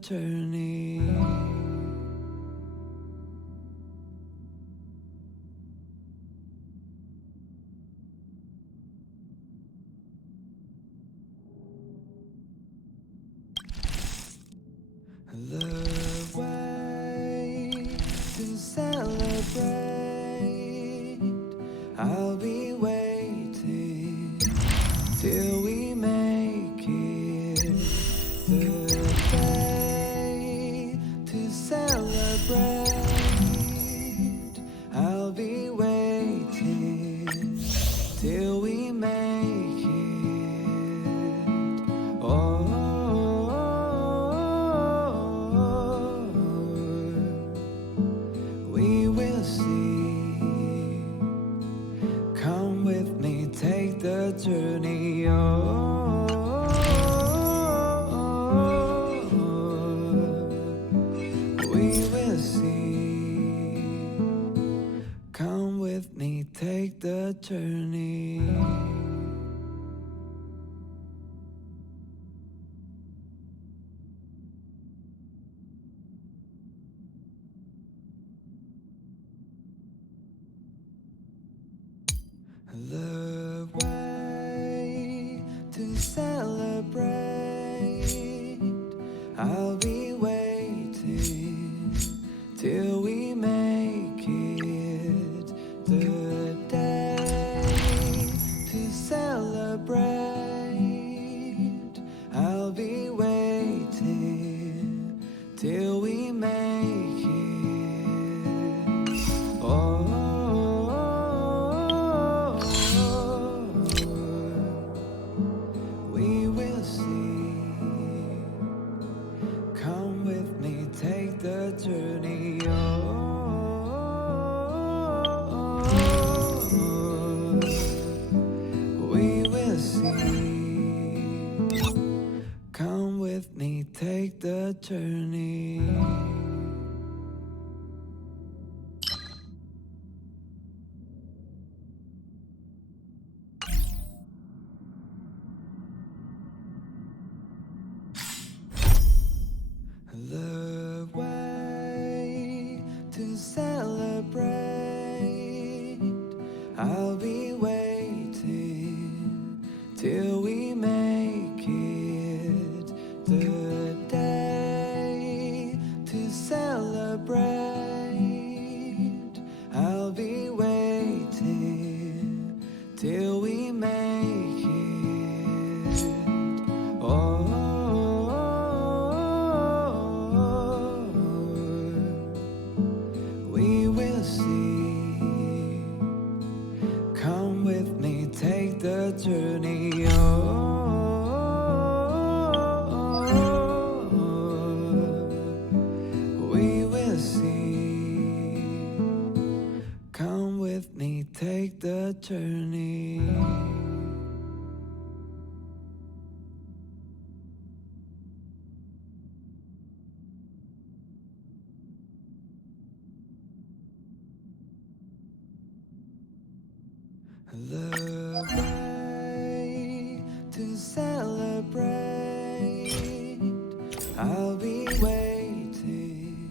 journey. The way to celebrate, I'll be waiting till we make it. The day to celebrate, I'll be waiting till we make it. Oh, we will see. Come with me, take the journey. Oh, we will see. Come with me, take the journey. The way to celebrate, I'll be waiting till we make it. The day to celebrate, I'll be waiting till we make it. Oh, we will see. Come with me, take the journey. Oh, we will see. Come with me, take the journey. The way to celebrate, I'll be waiting till we make it. The day to celebrate, I'll be waiting till we make it. Oh, we will see. Come with me, take the journey. Oh, we will see. Come with me, take the journey. The way to celebrate, I'll be waiting.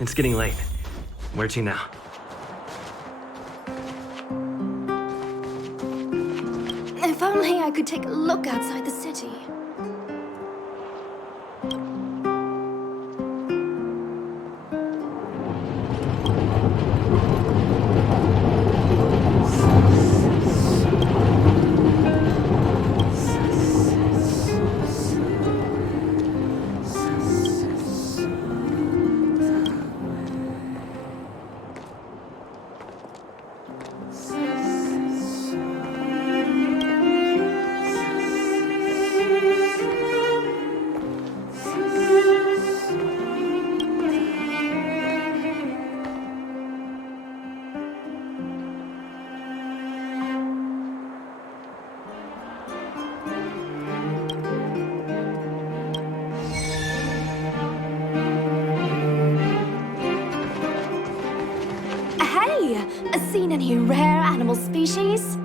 It's getting late. Where to now? If only I could take a look outside the city. Hey! Seen any rare animal species?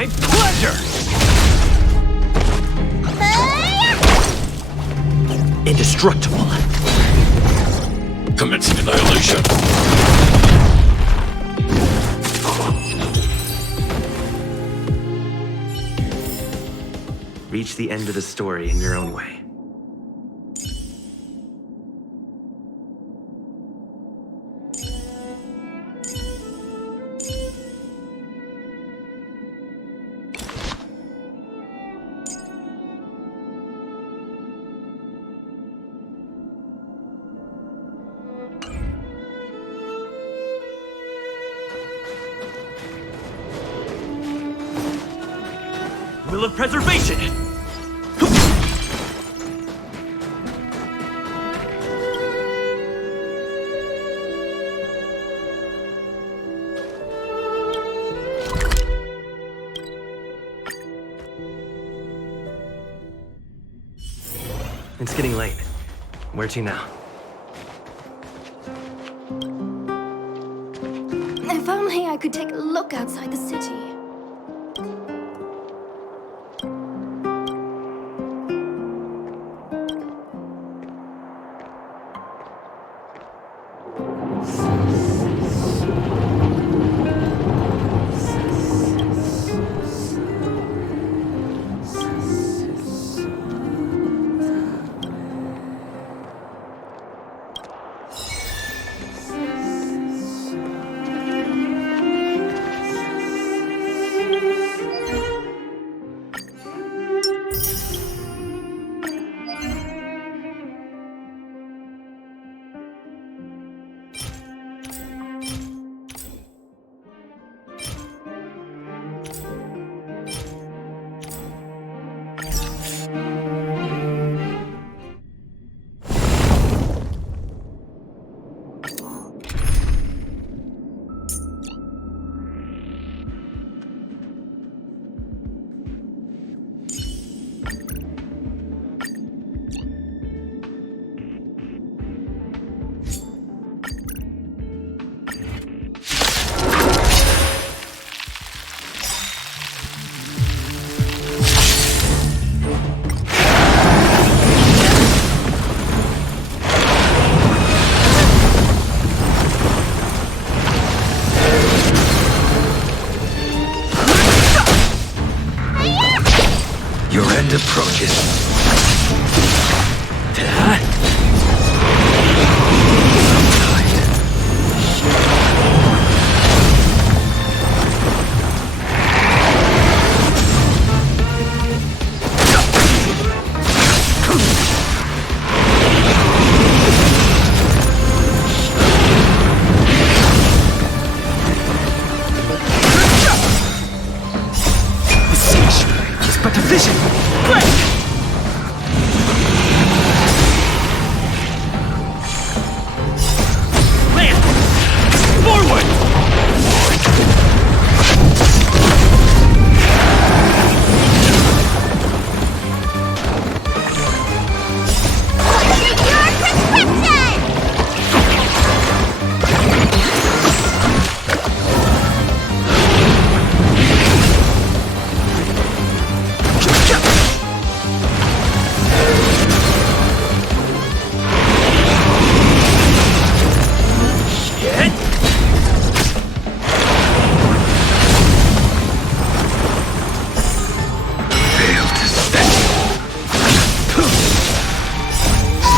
my pleasure! Indestructible. Commencing annihilation. Reach the end of the story in your own way. Will of preservation! It's getting late. Where to now? If only I could take a look outside the city. Your end approaches. But the vision! Break! Land! Forward!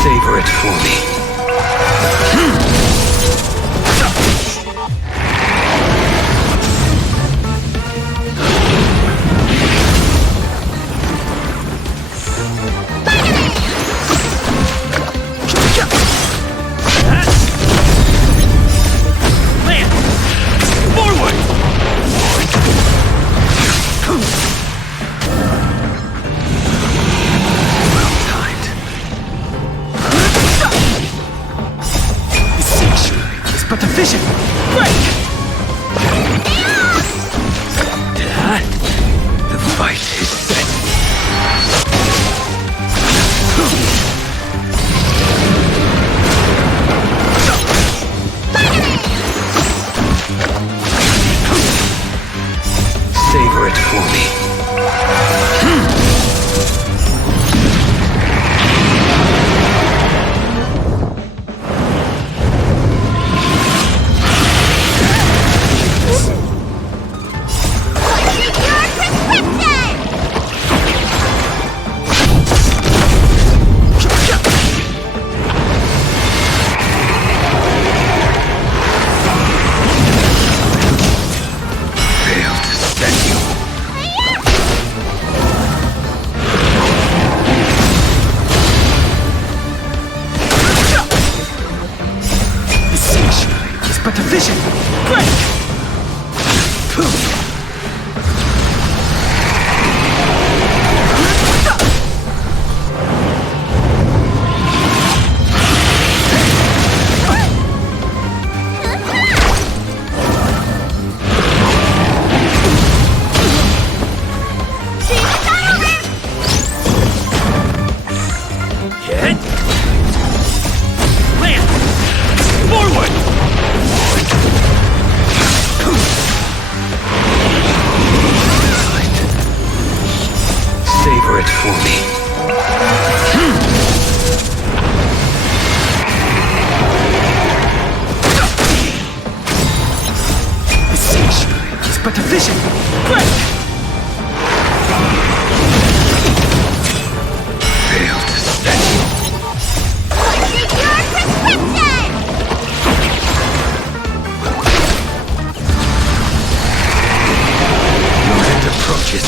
Savor it for me. Land! Forward! But the vision! Break! The fight is set. Savor it. for me. Fail to stand you. The siege is but a vision. Break! Hit! Land! Forward! Savor it for me. The siege is but a vision. Break! Fail to stand you. Your end approaches.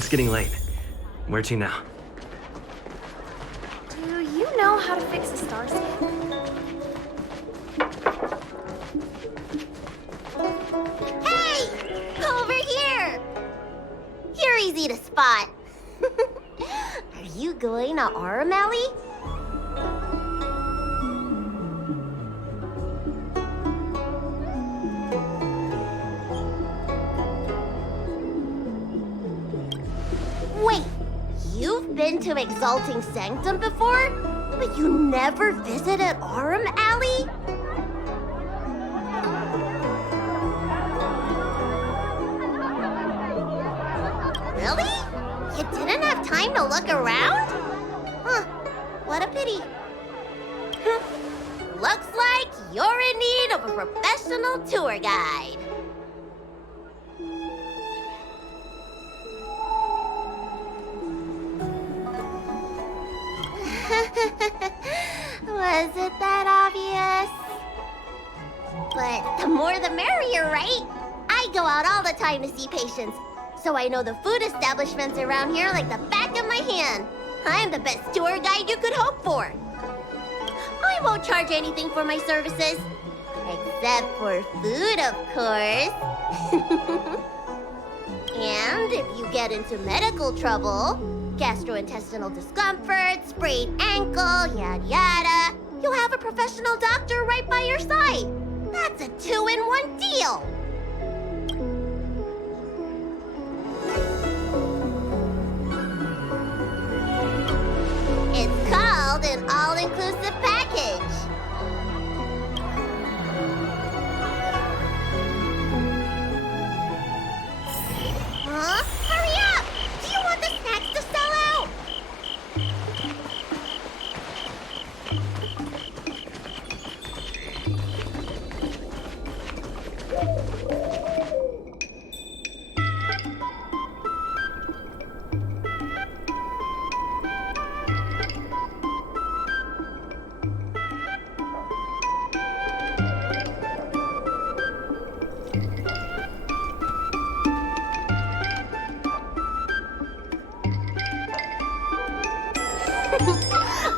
It's getting late. Where to now? Do you know how to fix a star scan? Hey! Over here! You're easy to spot. Are you going to Aurum Alley? Wait, you've been to Exalting Sanctum before? But you never visited Aurum Alley? Really? You didn't have time to look around? Huh, what a pity. Looks like you're in need of a professional tour guide. Was it that obvious? But the more the merrier, right? I go out all the time to see patients, so I know the food establishments around here like the back of my hand. I'm the best tour guide you could hope for. I won't charge anything for my services. Except for food, of course. And if you get into medical trouble, gastrointestinal discomfort, sprained ankle, yada yada, you'll have a professional doctor right by your side. That's a 2-in-1 deal. It's called an all-inclusive package. Huh? Hurry up! Do you want the snacks to sell out?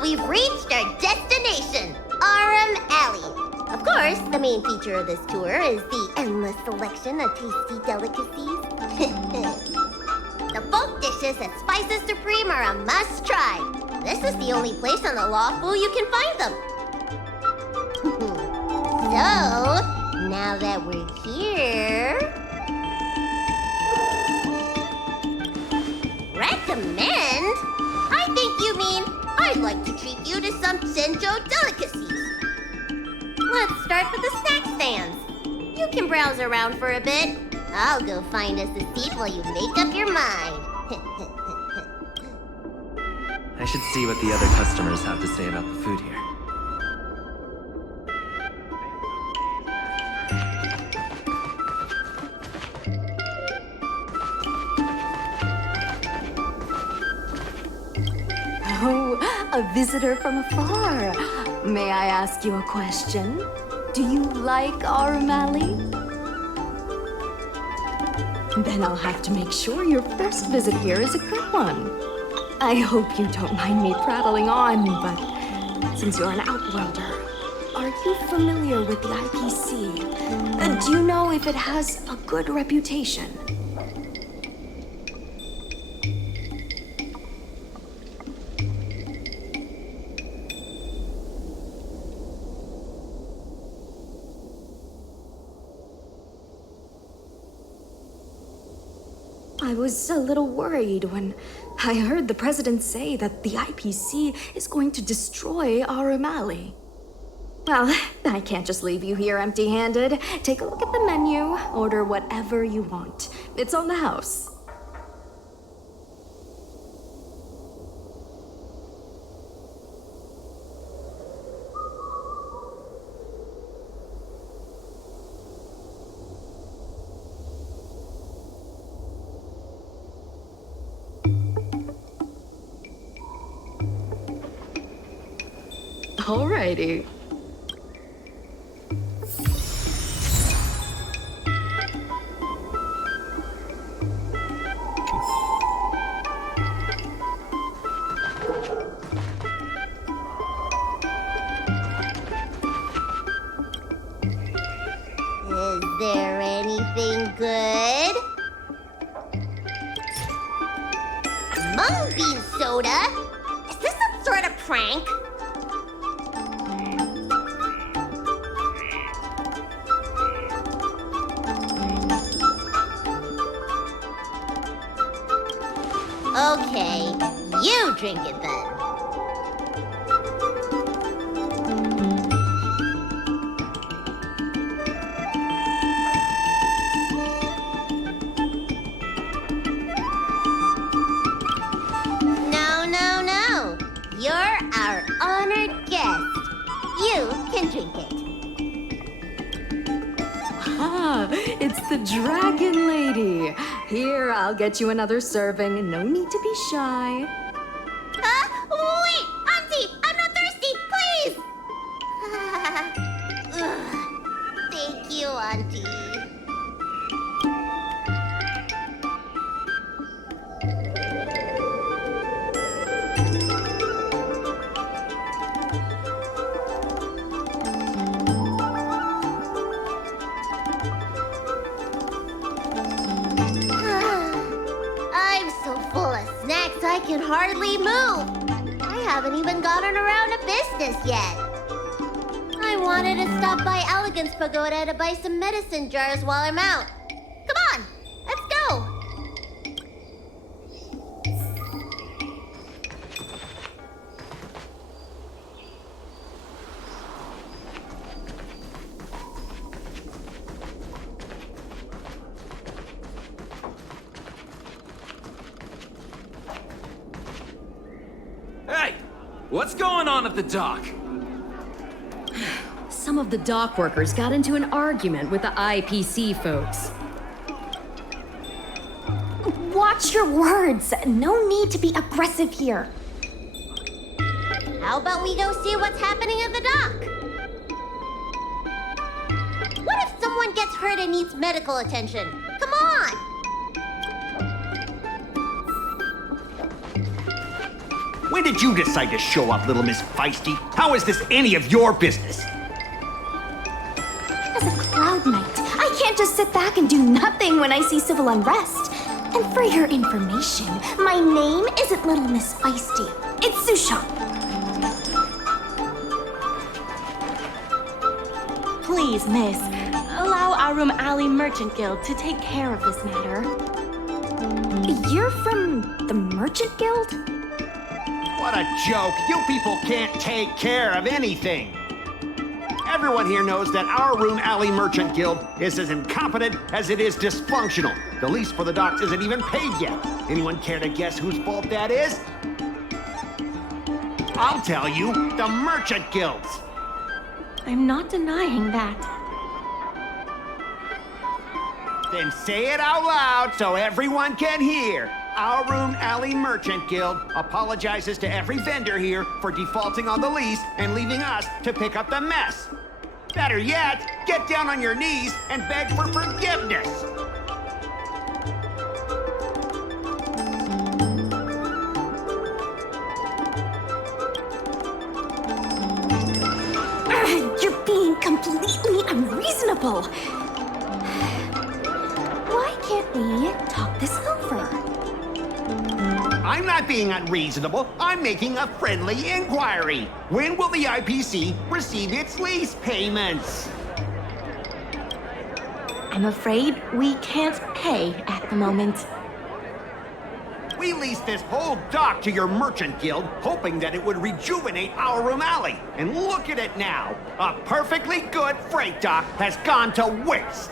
We've reached our destination, Aurum Alley. Of course, the main feature of this tour is the endless selection of tasty delicacies. The folk dishes at Spices Supreme are a must-try. This is the only place on the Lawful you can find them. So, now that we're here... Recommend? I think you mean I'd like to treat you to some Senjo delicacies. Let's start with the snack stands. You can browse around for a bit. I'll go find us a seat while you make up your mind. I should see what the other customers have to say about the food here. Oh, a visitor from afar. May I ask you a question? Do you like Aurum Alley? Then I'll have to make sure your first visit here is a good one. I hope you don't mind me prattling on, but since you're an outworlder, are you familiar with the IPC? Do you know if it has a good reputation? I was a little worried when I heard the president say that the IPC is going to destroy Aurum Alley. Well, I can't just leave you here empty-handed. Take a look at the menu, order whatever you want. It's on the house. Alrighty. Is there anything good? Mung bean soda? Is this some sort of prank? Okay, you drink it then. No, no, no. You're our honored guest. You can drink it. Ah, it's the Dragon Lady. Here, I'll get you another serving. No need to be shy. Wait! Auntie! I'm not thirsty! Please! Ugh. Thank you, Auntie. I'm so full of snacks I can hardly move. I haven't even gotten around to business yet. I wanted to stop by Elegance Pagoda to buy some medicine jars while I'm out. Come on, let's go. Hey! What's going on at the dock? Some of the dock workers got into an argument with the IPC folks. Watch your words. No need to be aggressive here. How about we go see what's happening at the dock? What if someone gets hurt and needs medical attention? Come on! When did you decide to show up, little Miss Feisty? How is this any of your business? As a Cloud Knight, I can't just sit back and do nothing when I see civil unrest. And for your information, my name isn't Little Miss Feisty. It's Sushan. Please, miss, allow Aurum Alley Merchant Guild to take care of this matter. You're from the Merchant Guild? What a joke! You people can't take care of anything! Everyone here knows that our Aurum Alley Merchant Guild is as incompetent as it is dysfunctional. The lease for the docks isn't even paid yet. Anyone care to guess whose fault that is? I'll tell you, the Merchant Guild's. I'm not denying that. Then say it out loud so everyone can hear. Our Aurum Alley Merchant Guild apologizes to every vendor here for defaulting on the lease and leaving us to pick up the mess. Better yet, get down on your knees and beg for forgiveness. You're being completely unreasonable. Why can't we talk this over? I'm not being unreasonable. I'm making a friendly inquiry. When will the IPC receive its lease payments? I'm afraid we can't pay at the moment. We leased this whole dock to your merchant guild, hoping that it would rejuvenate our Aurum Alley. And look at it now. A perfectly good freight dock has gone to waste.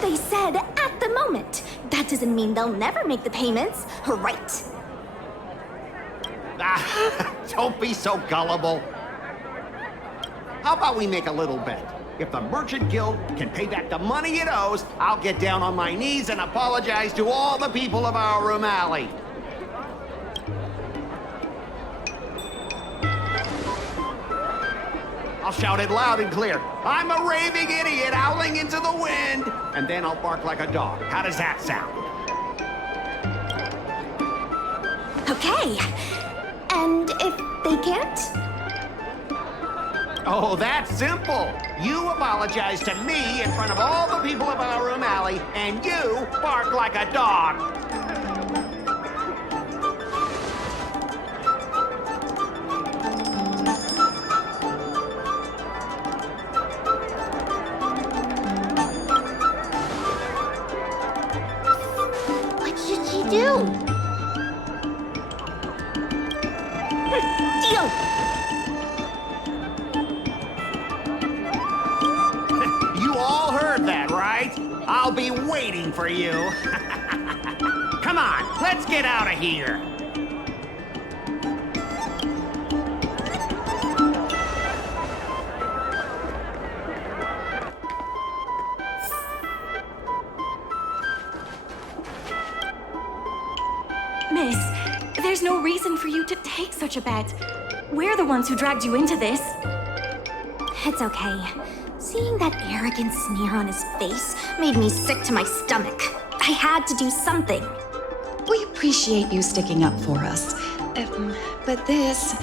They said at the moment. That doesn't mean they'll never make the payments, right? Don't be so gullible. How about we make a little bet? If the Merchant Guild can pay back the money it owes, I'll get down on my knees and apologize to all the people of our Aurum Alley. I'll shout it loud and clear. I'm a raving idiot howling into the wind. And then I'll bark like a dog. How does that sound? Okay. And if they can't? Oh, that's simple. You apologize to me in front of all the people of Aurum Alley, and you bark like a dog. What should she do? Deal! You all heard that, right? I'll be waiting for you. Come on, let's get out of here. Miss, there's no reason for you to take such a bet. We're the ones who dragged you into this. It's okay. Seeing that arrogant sneer on his face made me sick to my stomach. I had to do something. We appreciate you sticking up for us. But this...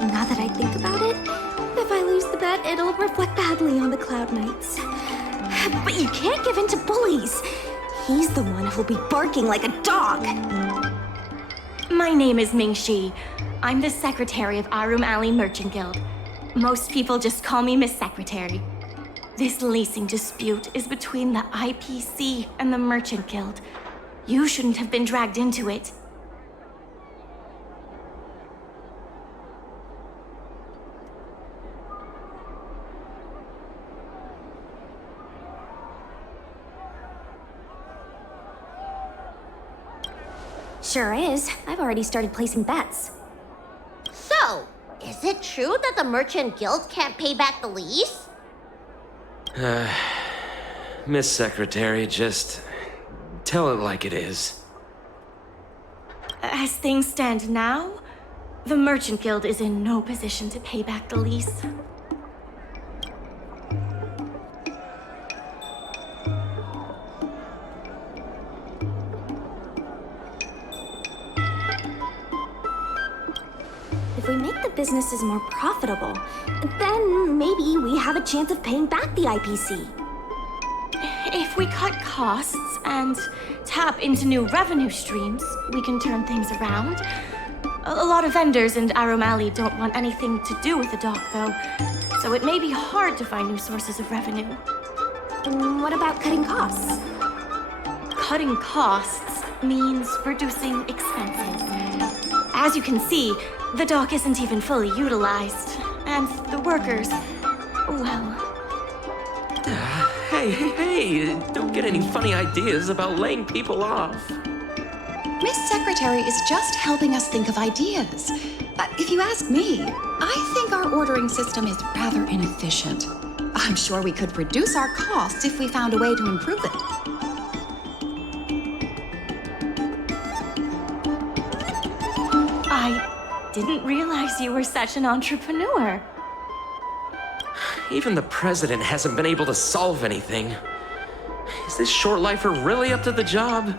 Now that I think about it, if I lose the bet, it'll reflect badly on the Cloud Knights. But you can't give in to bullies. He's the one who'll be barking like a dog. My name is Ming-Shi. I'm the secretary of Aurum Alley Merchant Guild. Most people just call me Miss Secretary. This leasing dispute is between the IPC and the Merchant Guild. You shouldn't have been dragged into it. Sure is. I've already started placing bets. So, is it true that the Merchant Guild can't pay back the lease? Miss Secretary, just tell it like it is. As things stand now, the Merchant Guild is in no position to pay back the lease. If we make the businesses more profitable, then maybe we have a chance of paying back the IPC. If we cut costs and tap into new revenue streams, we can turn things around. A lot of vendors in Aurum Alley don't want anything to do with the dock, though, so it may be hard to find new sources of revenue. What about cutting costs? Cutting costs means reducing expenses. As you can see, the dock isn't even fully utilized, and the workers, well... Hey, don't get any funny ideas about laying people off. Miss Secretary is just helping us think of ideas. If you ask me, I think our ordering system is rather inefficient. I'm sure we could reduce our costs if we found a way to improve it. I didn't realize you were such an entrepreneur. Even the president hasn't been able to solve anything. Is this short lifer really up to the job?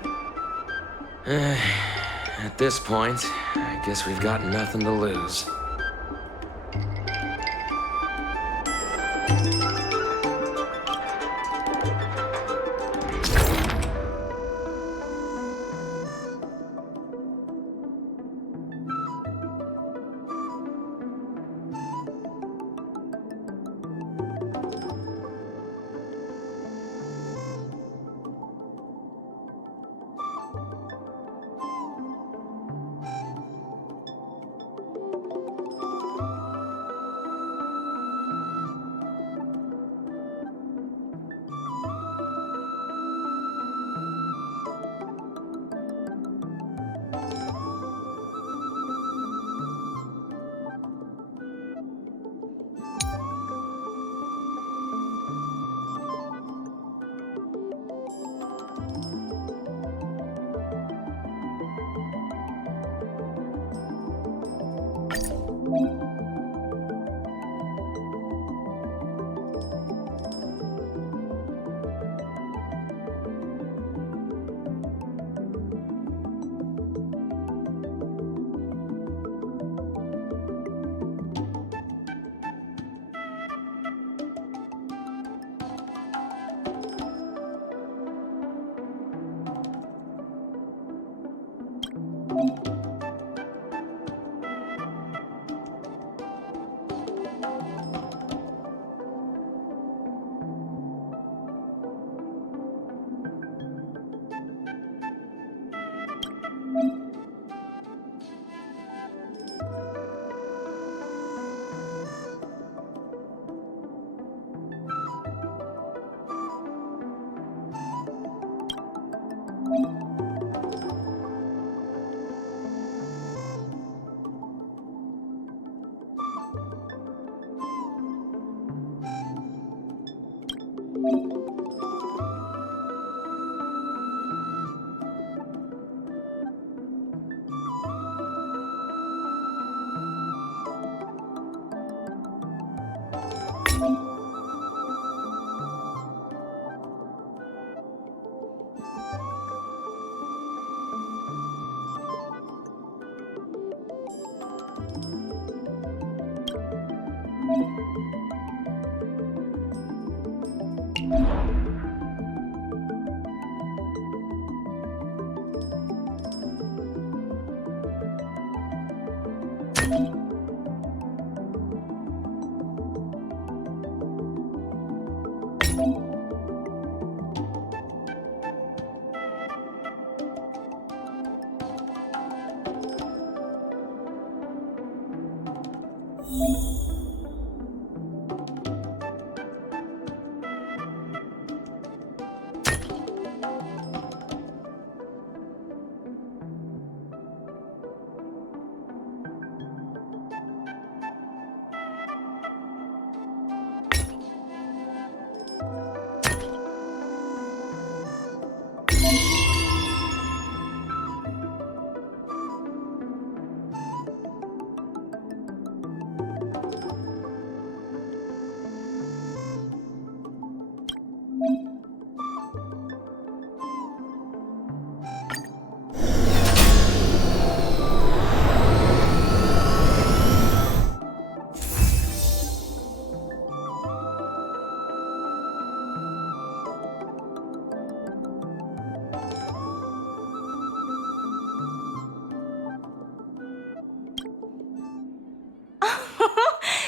At this point, I guess we've got nothing to lose.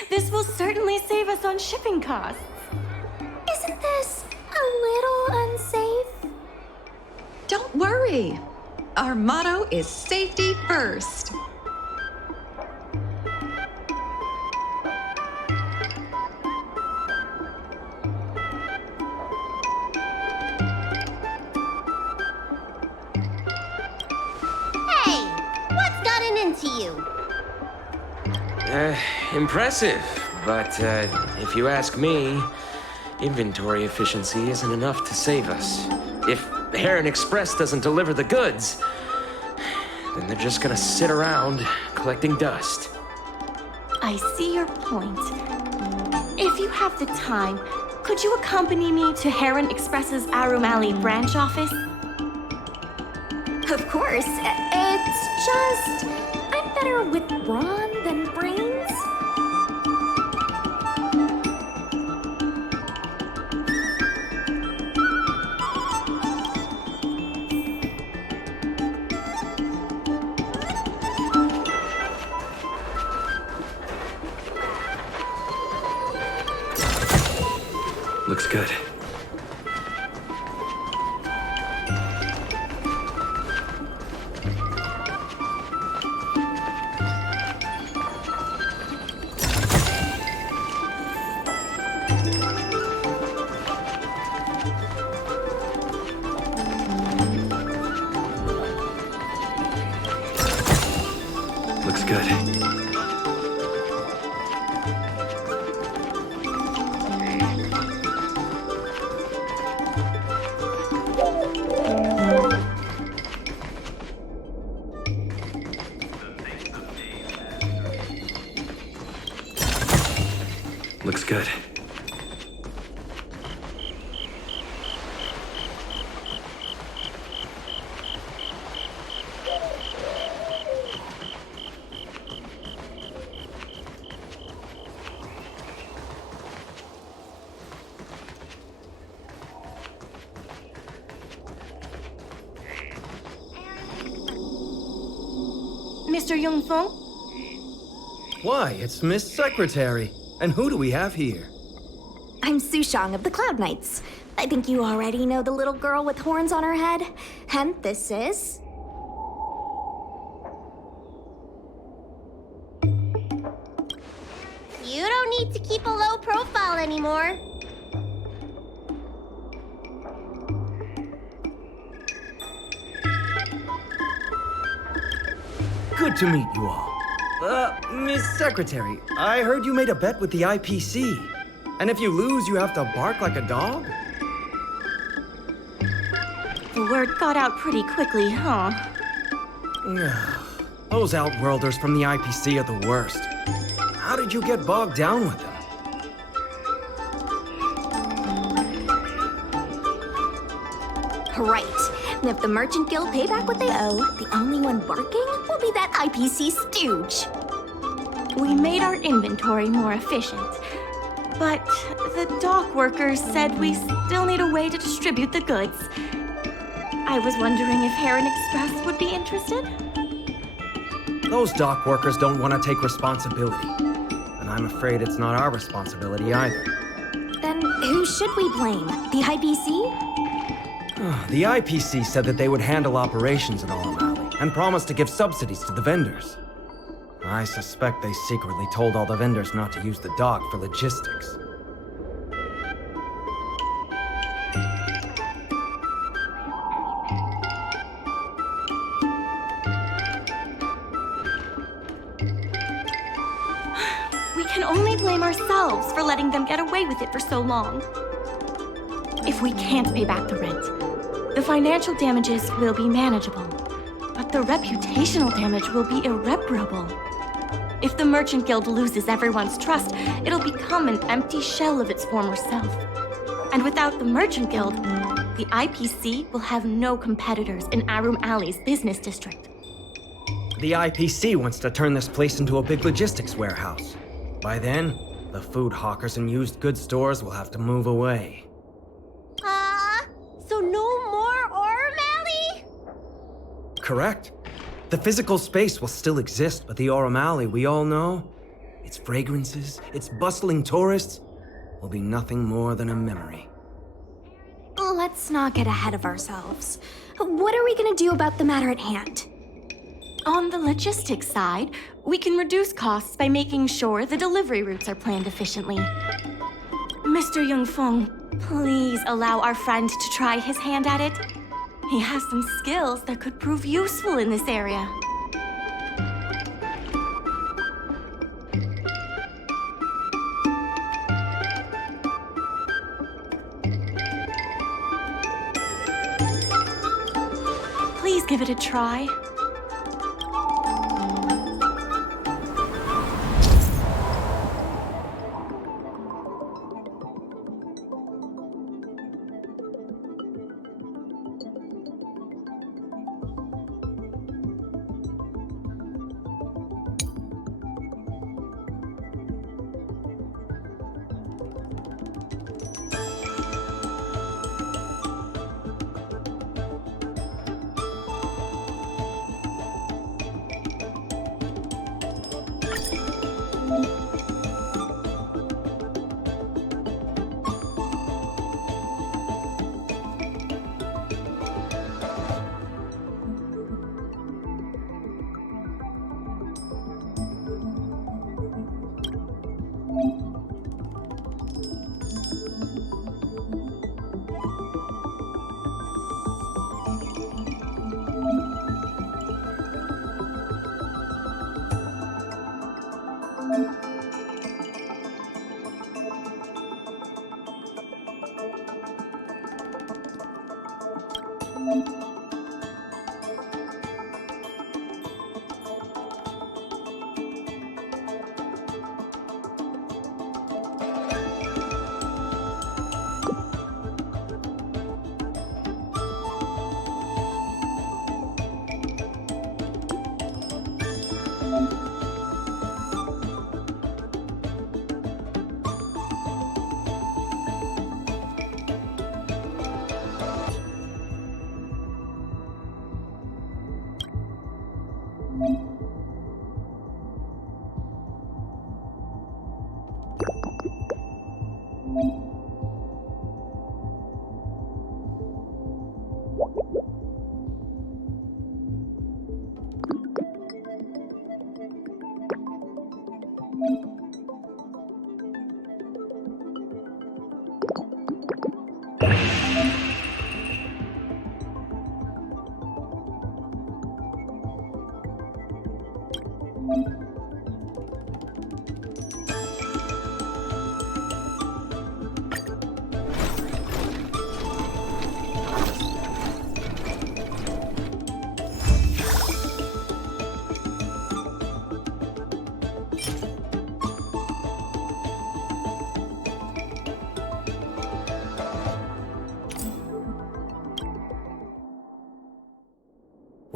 This will certainly save us on shipping costs. Isn't this a little unsafe? Don't worry. Our motto is safety first. Hey, what's gotten into you? Impressive. But, if you ask me, inventory efficiency isn't enough to save us. If Heron Express doesn't deliver the goods, then they're just gonna sit around collecting dust. I see your point. If you have the time, could you accompany me to Heron Express's Aurum Alley branch office? Of course. It's just... I'm better with brawn than brains. Looks good. Looks good. Looks good. Mr. Yongfeng? Why, it's Miss Secretary. And who do we have here? I'm Sushang of the Cloud Knights. I think you already know the little girl with horns on her head. And this is... You don't need to keep a low profile anymore. Good to meet you all. Miss Secretary, I heard you made a bet with the IPC. And if you lose, you have to bark like a dog? The word got out pretty quickly, huh? Those Outworlders from the IPC are the worst. How did you get bogged down with them? Right. And if the Merchant Guild pay back what they owe, the only one barking will be that IPC stooge. We made our inventory more efficient, but the dock workers said we still need a way to distribute the goods. I was wondering if Heron Express would be interested? Those dock workers don't want to take responsibility. And I'm afraid it's not our responsibility either. Then who should we blame? The IPC? The IPC said that they would handle operations at Aurum Alley and promised to give subsidies to the vendors. I suspect they secretly told all the vendors not to use the dock for logistics. We can only blame ourselves for letting them get away with it for so long. If we can't pay back the rent, the financial damages will be manageable, but the reputational damage will be irreparable. If the Merchant Guild loses everyone's trust, it'll become an empty shell of its former self. And without the Merchant Guild, the IPC will have no competitors in Aurum Alley's business district. The IPC wants to turn this place into a big logistics warehouse. By then, the food hawkers and used goods stores will have to move away. So no more Aurum Alley? Correct. The physical space will still exist, but the Aurum Alley we all know, its fragrances, its bustling tourists, will be nothing more than a memory. Let's not get ahead of ourselves. What are we gonna do about the matter at hand? On the logistics side, we can reduce costs by making sure the delivery routes are planned efficiently. Mr. Yungfeng, please allow our friend to try his hand at it. He has some skills that could prove useful in this area. Please give it a try.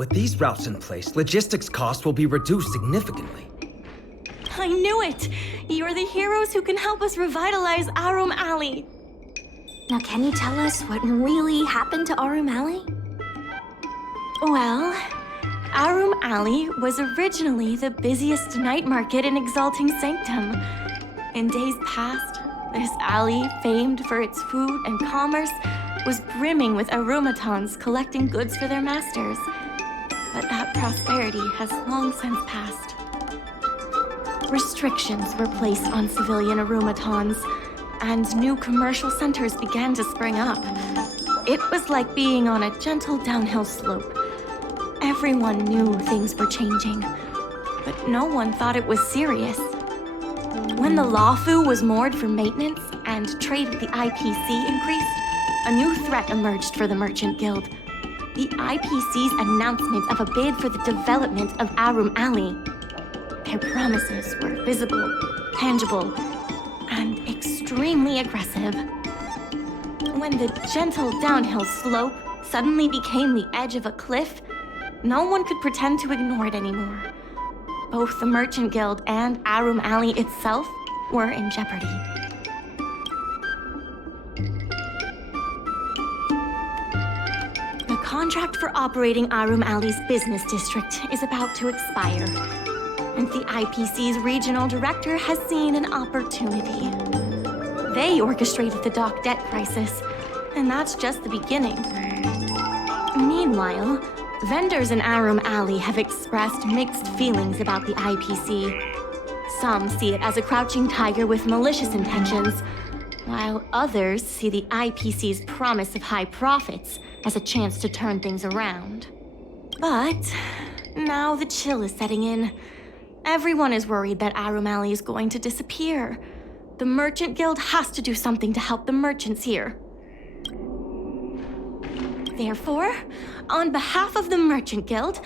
With these routes in place, logistics costs will be reduced significantly. I knew it! You're the heroes who can help us revitalize Aurum Alley. Now, can you tell us what really happened to Aurum Alley? Well, Aurum Alley was originally the busiest night market in Exalting Sanctum. In days past, this alley, famed for its food and commerce, was brimming with Aurumatons collecting goods for their masters. But that prosperity has long since passed. Restrictions were placed on civilian Aurumatons, and new commercial centers began to spring up. It was like being on a gentle downhill slope. Everyone knew things were changing, but no one thought it was serious. When the Lawfu was moored for maintenance and trade with the IPC increased, a new threat emerged for the Merchant Guild. The IPC's announcement of a bid for the development of Aurum Alley. Their promises were visible, tangible, and extremely aggressive. When the gentle downhill slope suddenly became the edge of a cliff, no one could pretend to ignore it anymore. Both the Merchant Guild and Aurum Alley itself were in jeopardy. The contract for operating Aurum Alley's business district is about to expire, and the IPC's regional director has seen an opportunity. They orchestrated the dock debt crisis, and that's just the beginning. Meanwhile, vendors in Aurum Alley have expressed mixed feelings about the IPC. Some see it as a crouching tiger with malicious intentions, while others see the IPC's promise of high profits as a chance to turn things around. But now the chill is setting in. Everyone is worried that Aurum Alley is going to disappear. The Merchant Guild has to do something to help the merchants here. Therefore, on behalf of the Merchant Guild,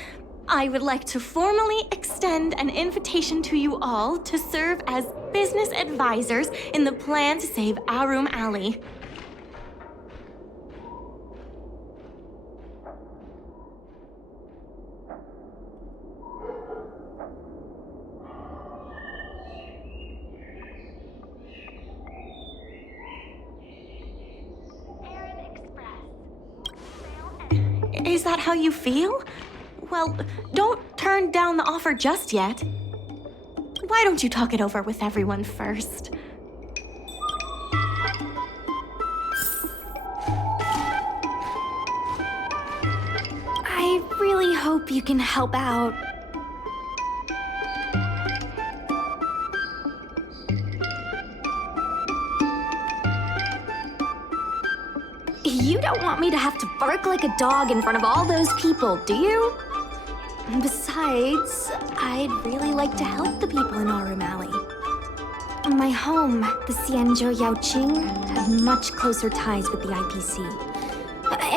I would like to formally extend an invitation to you all to serve as business advisors in the plan to save Aurum Alley. Is that how you feel? Well, don't turn down the offer just yet. Why don't you talk it over with everyone first? I really hope you can help out. You don't want me to have to bark like a dog in front of all those people, do you? Besides, I'd really like to help the people in Aurum Alley. My home, the Xianzhou Yaoqing, had much closer ties with the IPC.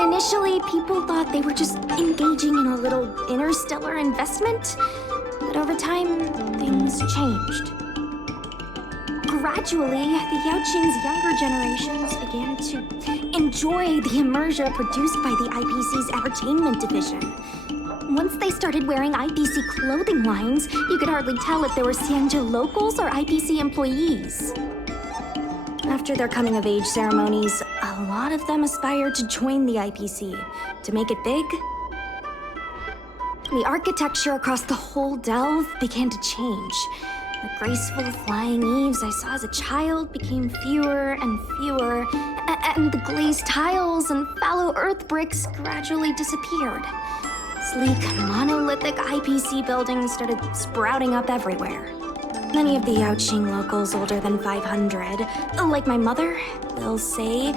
Initially, people thought they were just engaging in a little interstellar investment, but over time, things changed. Gradually, the Yaoqing's younger generations began to enjoy the immersion produced by the IPC's entertainment division. Once they started wearing IPC clothing lines, you could hardly tell if they were Xianzhou locals or IPC employees. After their coming-of-age ceremonies, a lot of them aspired to join the IPC, to make it big. The architecture across the whole delve began to change. The graceful flying eaves I saw as a child became fewer and fewer, and the glazed tiles and fallow earth bricks gradually disappeared. Sleek, monolithic IPC buildings started sprouting up everywhere. Many of the Yaoqing locals older than 500, like my mother, will say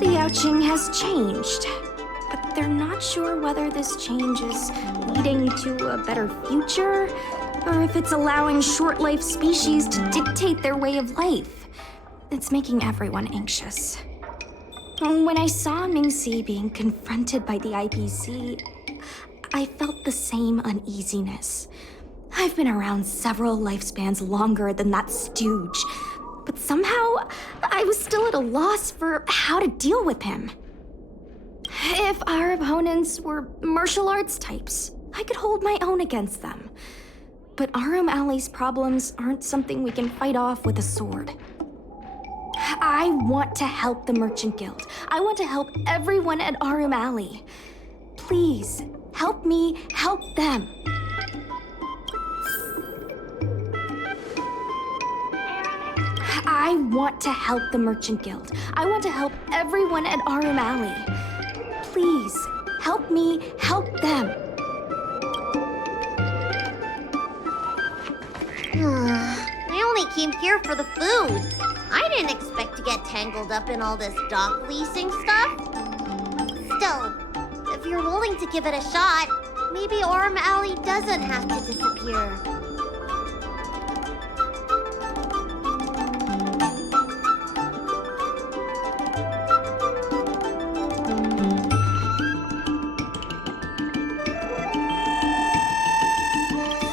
the Yaoqing has changed. But they're not sure whether this change is leading to a better future, or if it's allowing short-life species to dictate their way of life. It's making everyone anxious. When I saw Mingxi being confronted by the IPC, I felt the same uneasiness. I've been around several lifespans longer than that stooge, but somehow I was still at a loss for how to deal with him. If our opponents were martial arts types, I could hold my own against them. But Aurum Alley's problems aren't something we can fight off with a sword. I want to help the Merchant Guild. I want to help everyone at Aurum Alley. Please, help me help them. I want to help the Merchant Guild. I want to help everyone at Aurum Alley. Please, help me help them. I only came here for the food. I didn't expect to get tangled up in all this dock leasing stuff. Still, if you're willing to give it a shot, maybe Aurum Alley doesn't have to disappear.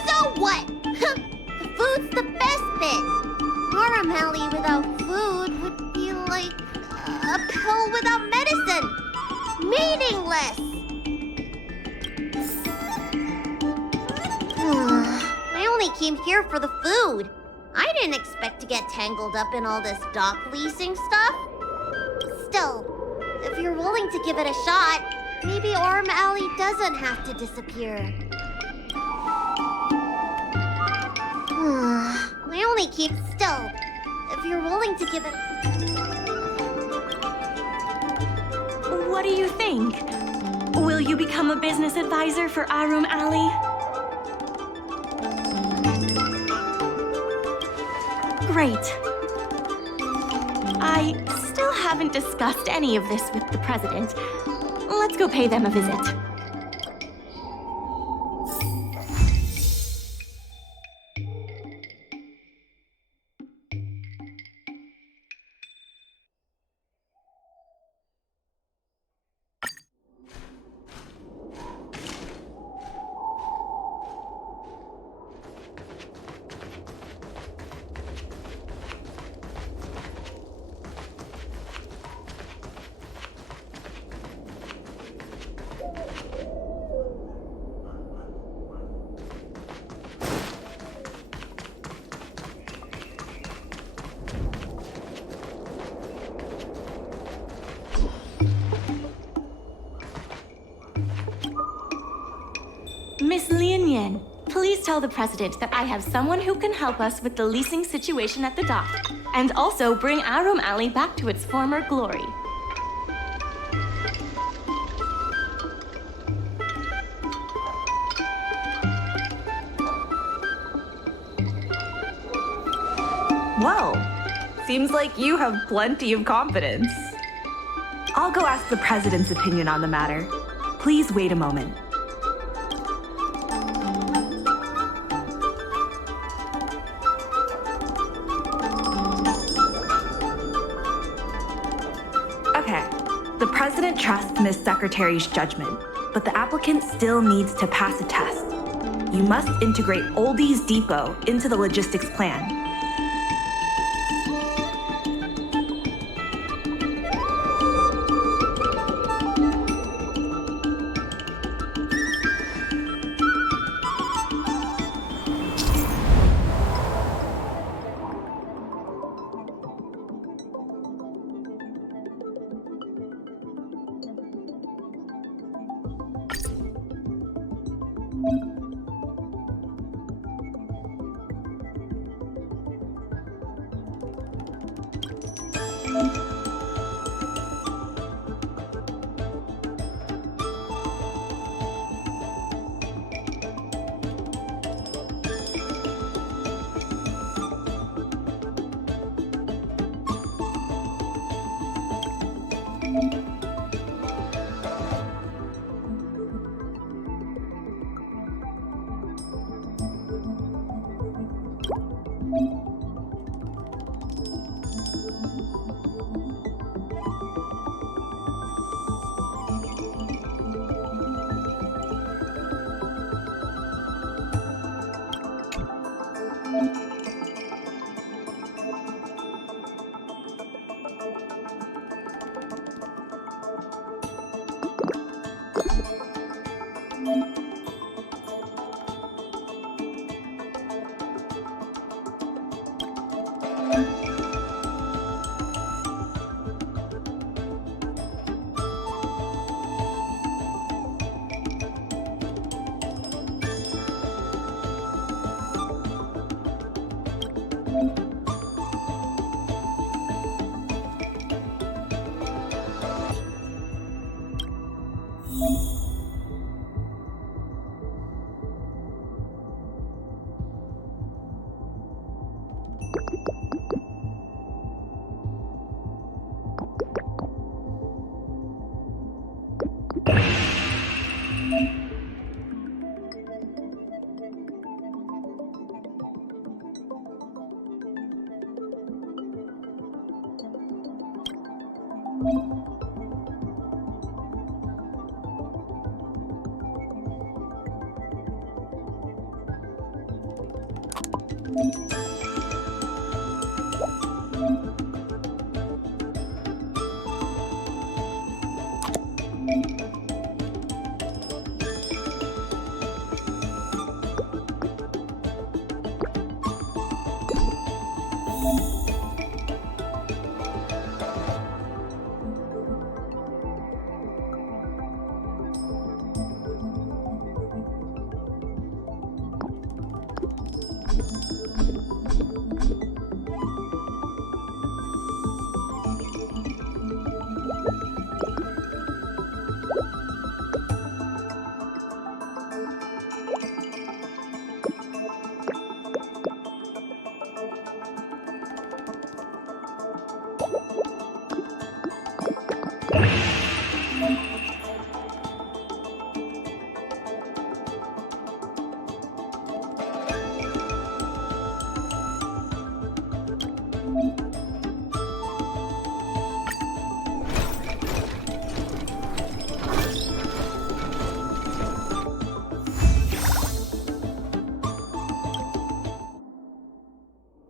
So what? The food's the best bit. Aurum Alley without food would be like a pill without medicine. Meaningless. I only came here for the food. I didn't expect to get tangled up in all this dock leasing stuff. Still, if you're willing to give it a shot, maybe Aurum Alley doesn't have to disappear. I only keep still. If you're willing to give it... What do you think? Will you become a business advisor for Aurum Alley? Great. I still haven't discussed any of this with the president. Let's go pay them a visit. Miss Lian, please tell the president that I have someone who can help us with the leasing situation at the dock, and also bring Aurum Alley back to its former glory. Well, seems like you have plenty of confidence. I'll go ask the president's opinion on the matter. Please wait a moment. The president trusts Ms. Secretary's judgment, but the applicant still needs to pass a test. You must integrate Oldie's Depot into the logistics plan.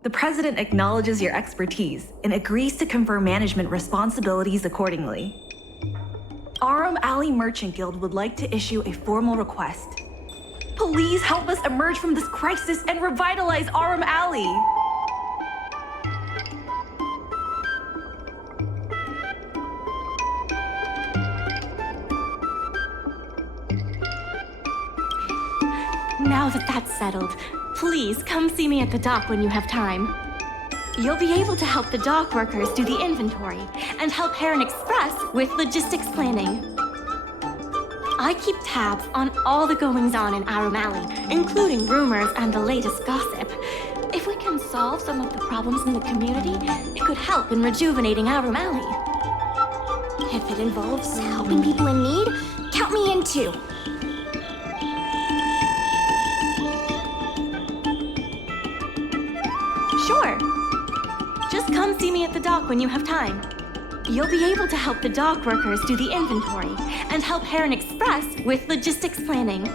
The President acknowledges your expertise and agrees to confer management responsibilities accordingly. Aurum Alley Merchant Guild would like to issue a formal request. Please help us emerge from this crisis and revitalize Aurum Alley! Now that that's settled, please come see me at the dock when you have time. You'll be able to help the dock workers do the inventory and help Heron Express with logistics planning. I keep tabs on all the goings-on in Aurum Alley, including rumors and the latest gossip. If we can solve some of the problems in the community, it could help in rejuvenating Aurum Alley. If it involves helping people in need, count me in too. Sure. Just come see me at the dock when you have time. You'll be able to help the dock workers do the inventory and help Heron Express with logistics planning.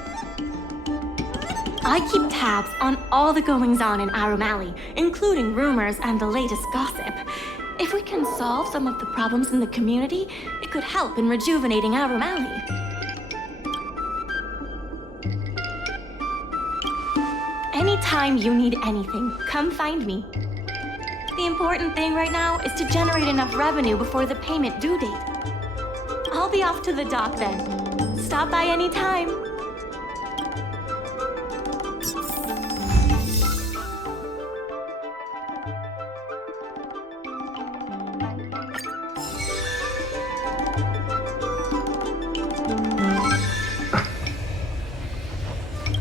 I keep tabs on all the goings-on in Aurum Alley, including rumors and the latest gossip. If we can solve some of the problems in the community, it could help in rejuvenating Aurum Alley. Anytime you need anything, come find me. The important thing right now is to generate enough revenue before the payment due date. I'll be off to the dock then. Stop by anytime.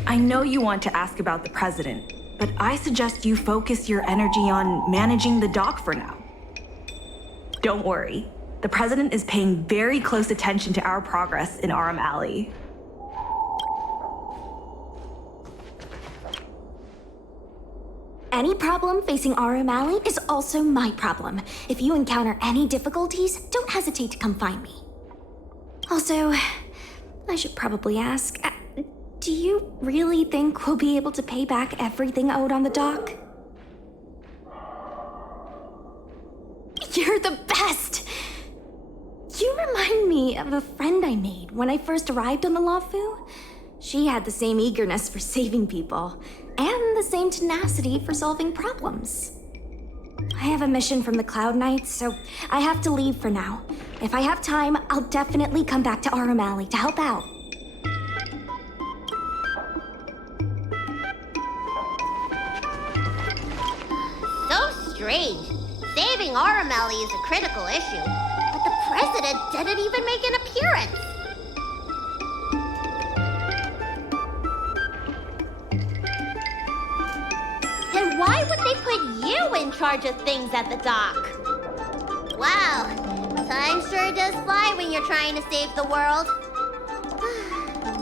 I know you want to ask about the President, but I suggest you focus your energy on managing the dock for now. Don't worry, the President is paying very close attention to our progress in Aurum Alley. Any problem facing Aurum Alley is also my problem. If you encounter any difficulties, don't hesitate to come find me. Also, I should probably ask, do you really think we'll be able to pay back everything owed on the dock? You're the best! You remind me of a friend I made when I first arrived on the Lafu. She had the same eagerness for saving people, and the same tenacity for solving problems. I have a mission from the Cloud Knights, so I have to leave for now. If I have time, I'll definitely come back to Aurum Alley to help out. Strange. Saving Aurum Alley is a critical issue, but the President didn't even make an appearance. Then why would they put you in charge of things at the dock? Wow, time sure does fly when you're trying to save the world.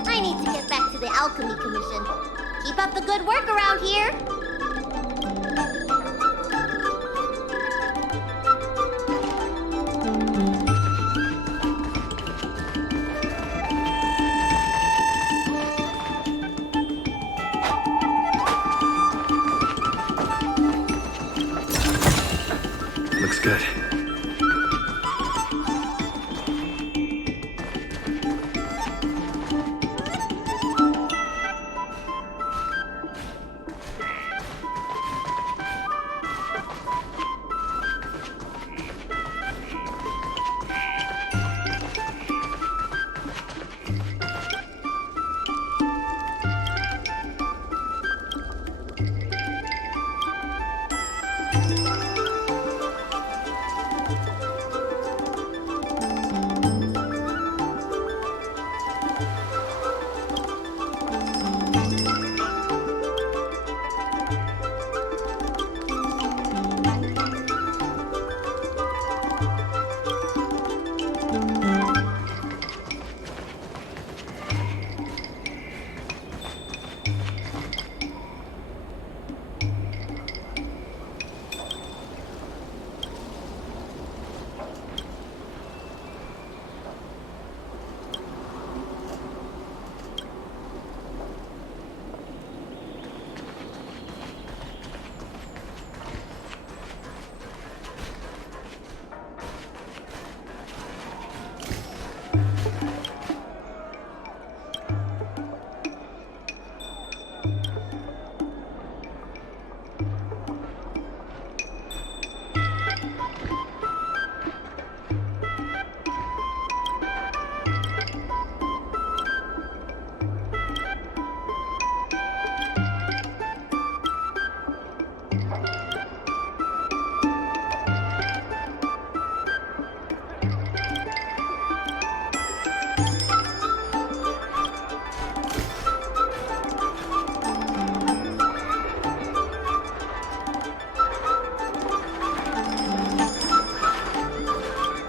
I need to get back to the Alchemy Commission. Keep up the good work around here. Looks good.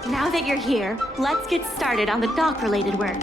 Now that you're here, let's get started on the dock-related work.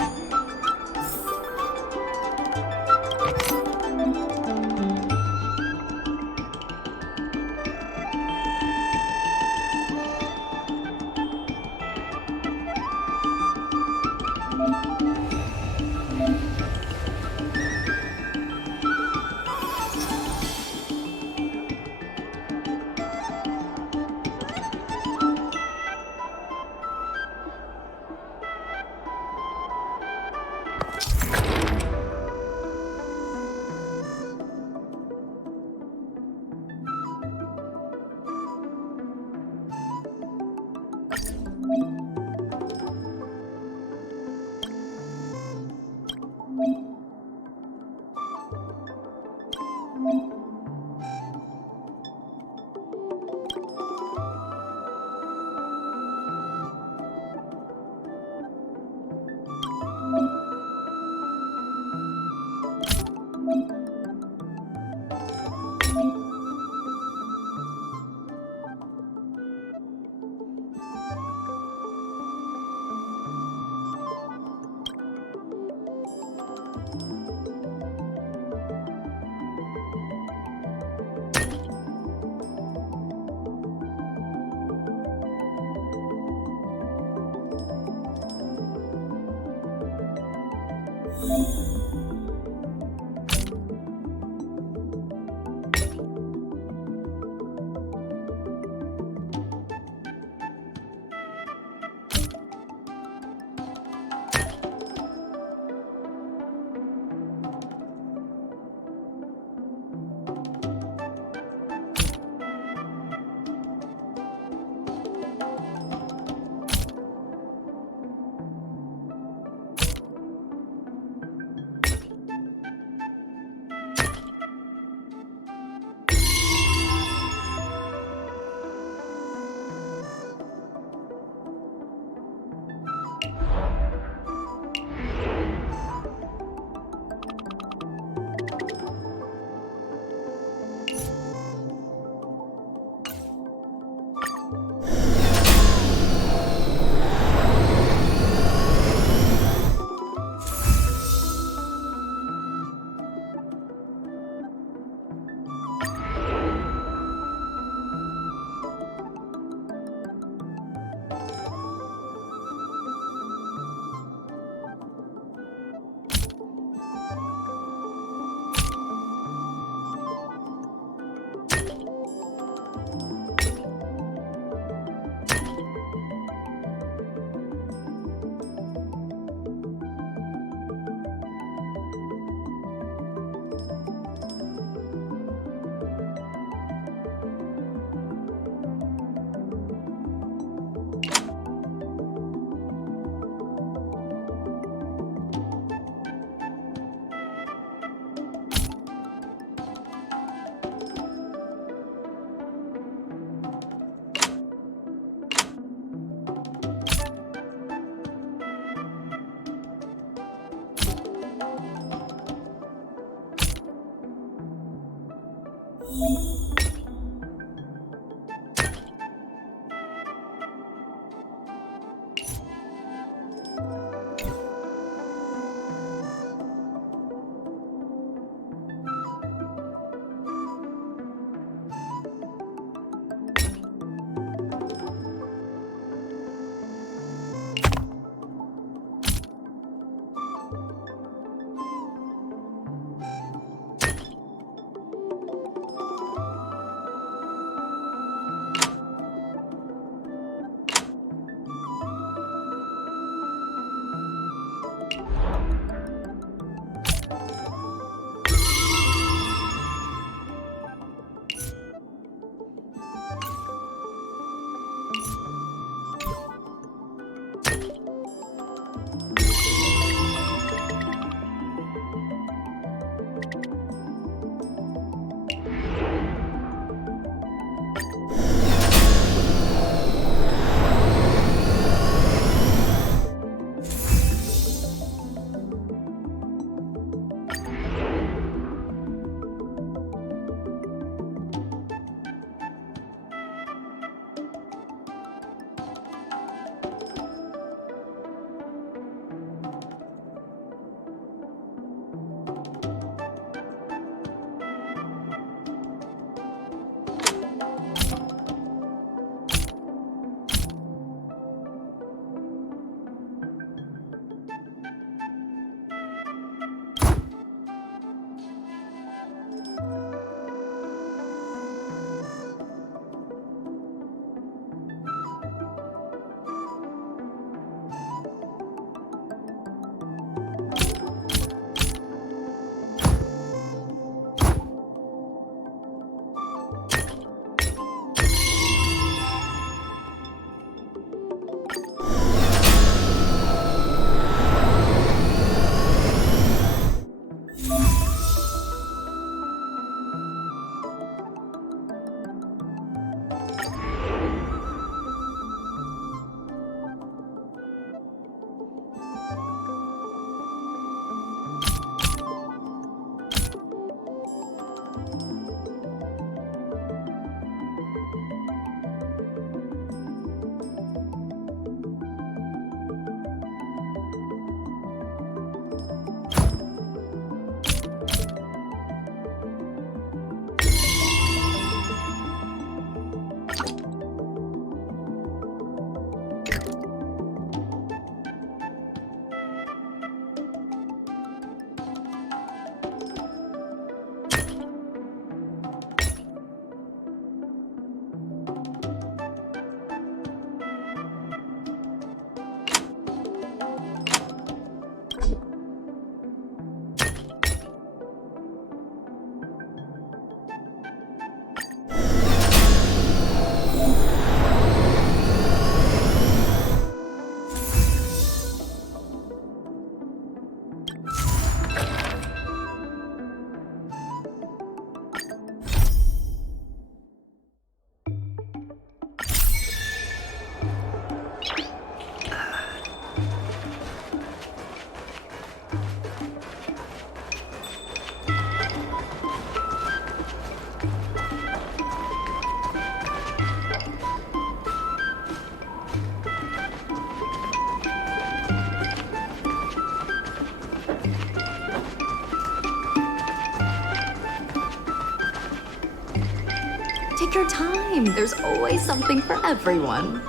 Take your time. There's always something for everyone.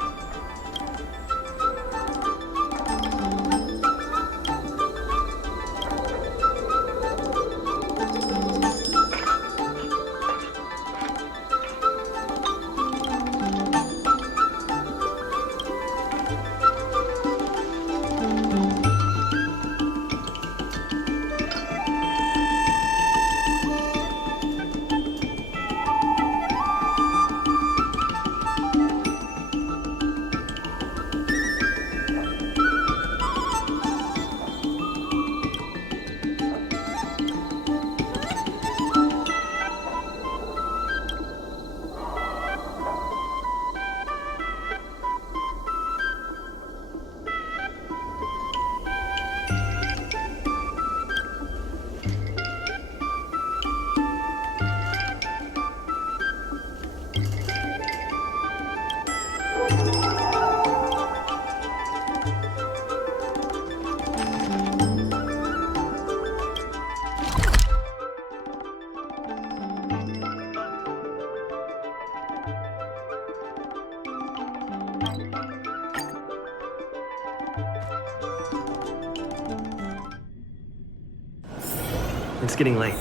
It's getting late.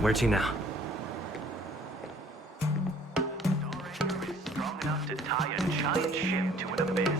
Where to now? Strong enough to tie a giant ship to an abyss.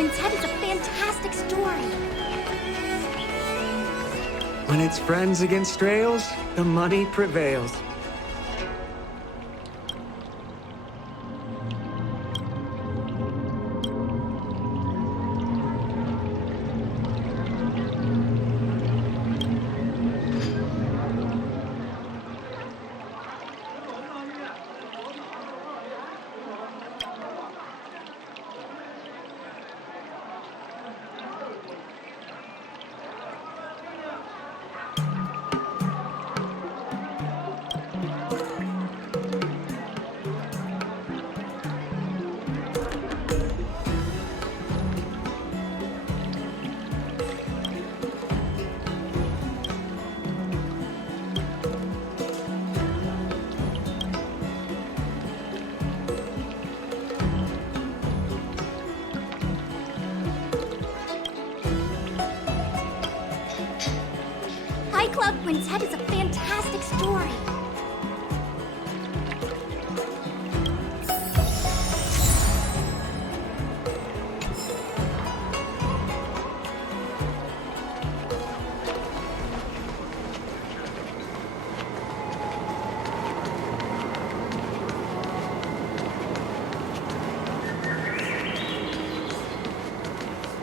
Quintet is a fantastic story. When it's friends against trails, the money prevails. Club Quintet is a fantastic story.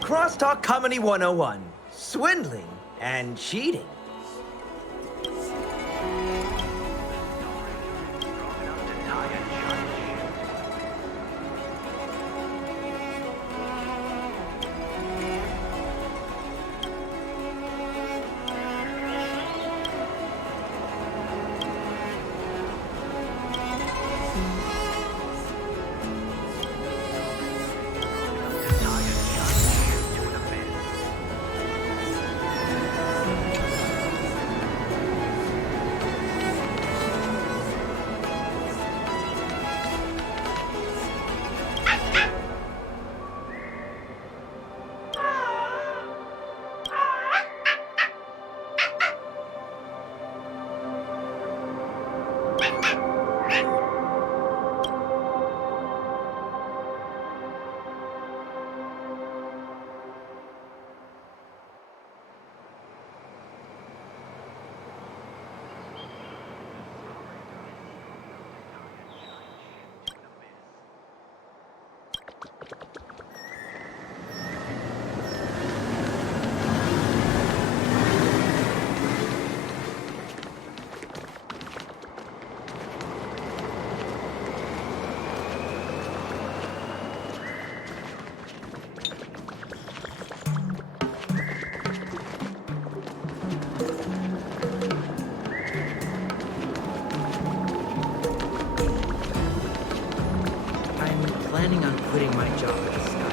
Crosstalk Comedy 101. Swindling and cheating. Planning on quitting my job at the Sky.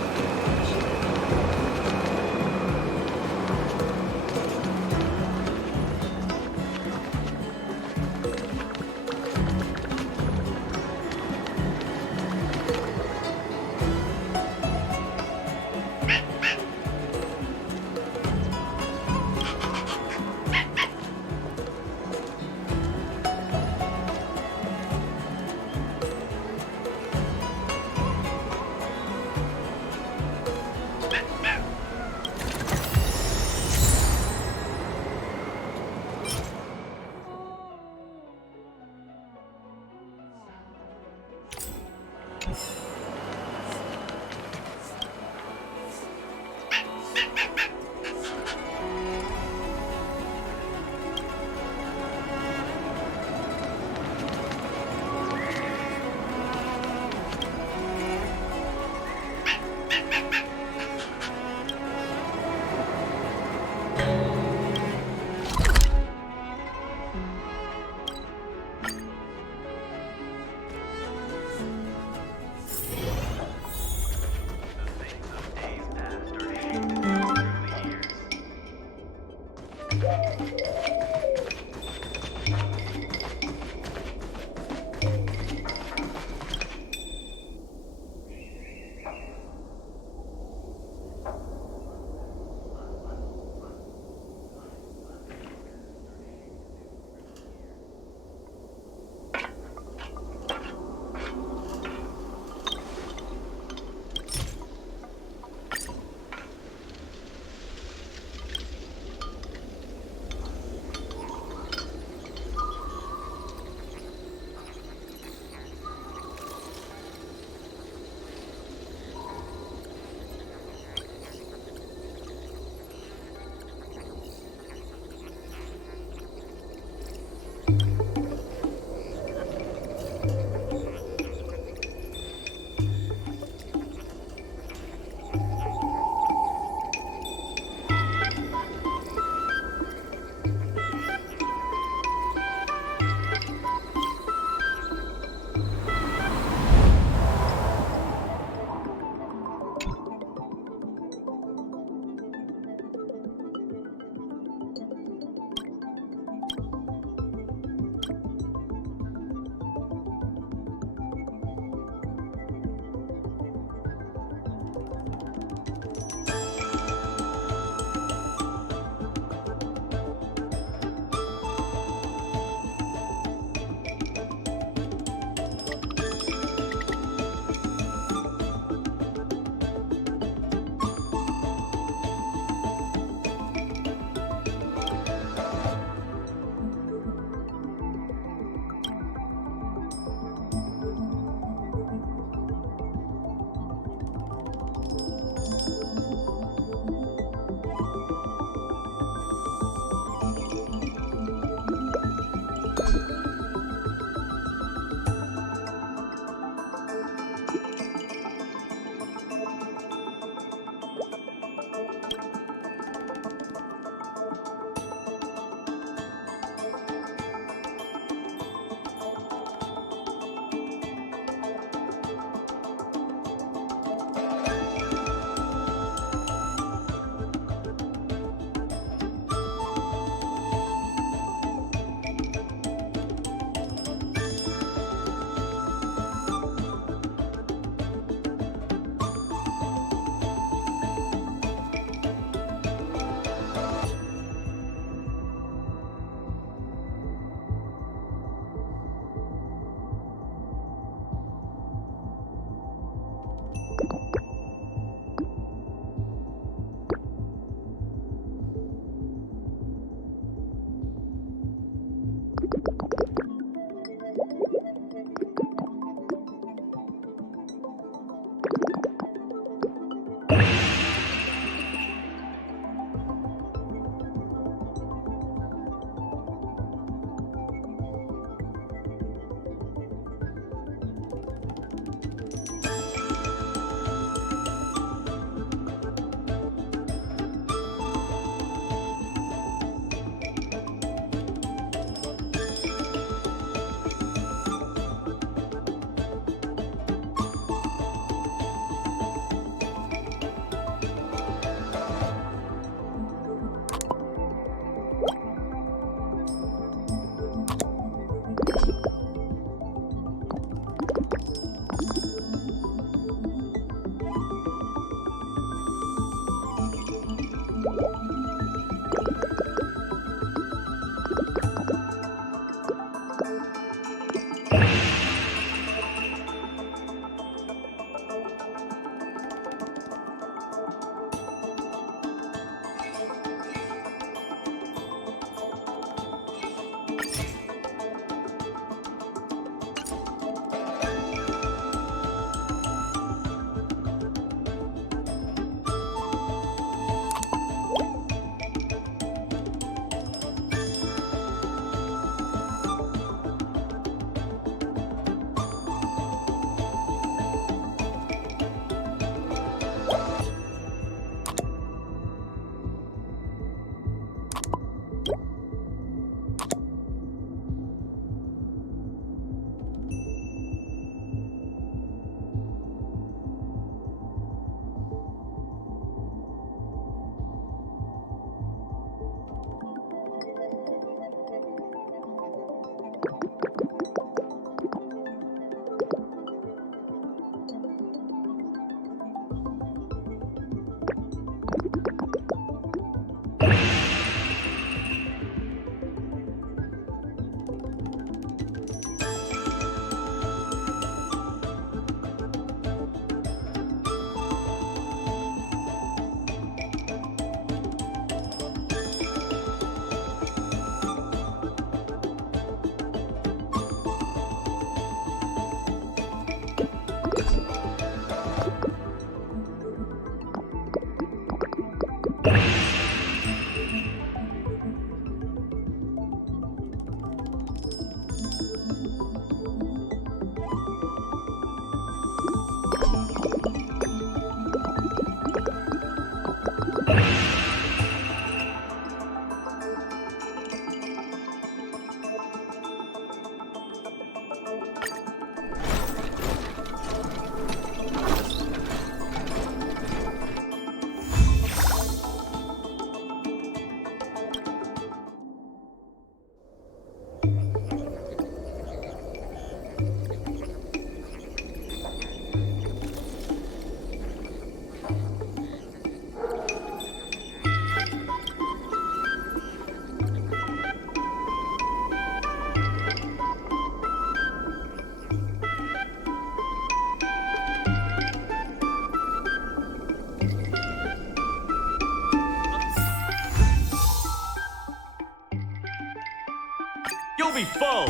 You'll be full.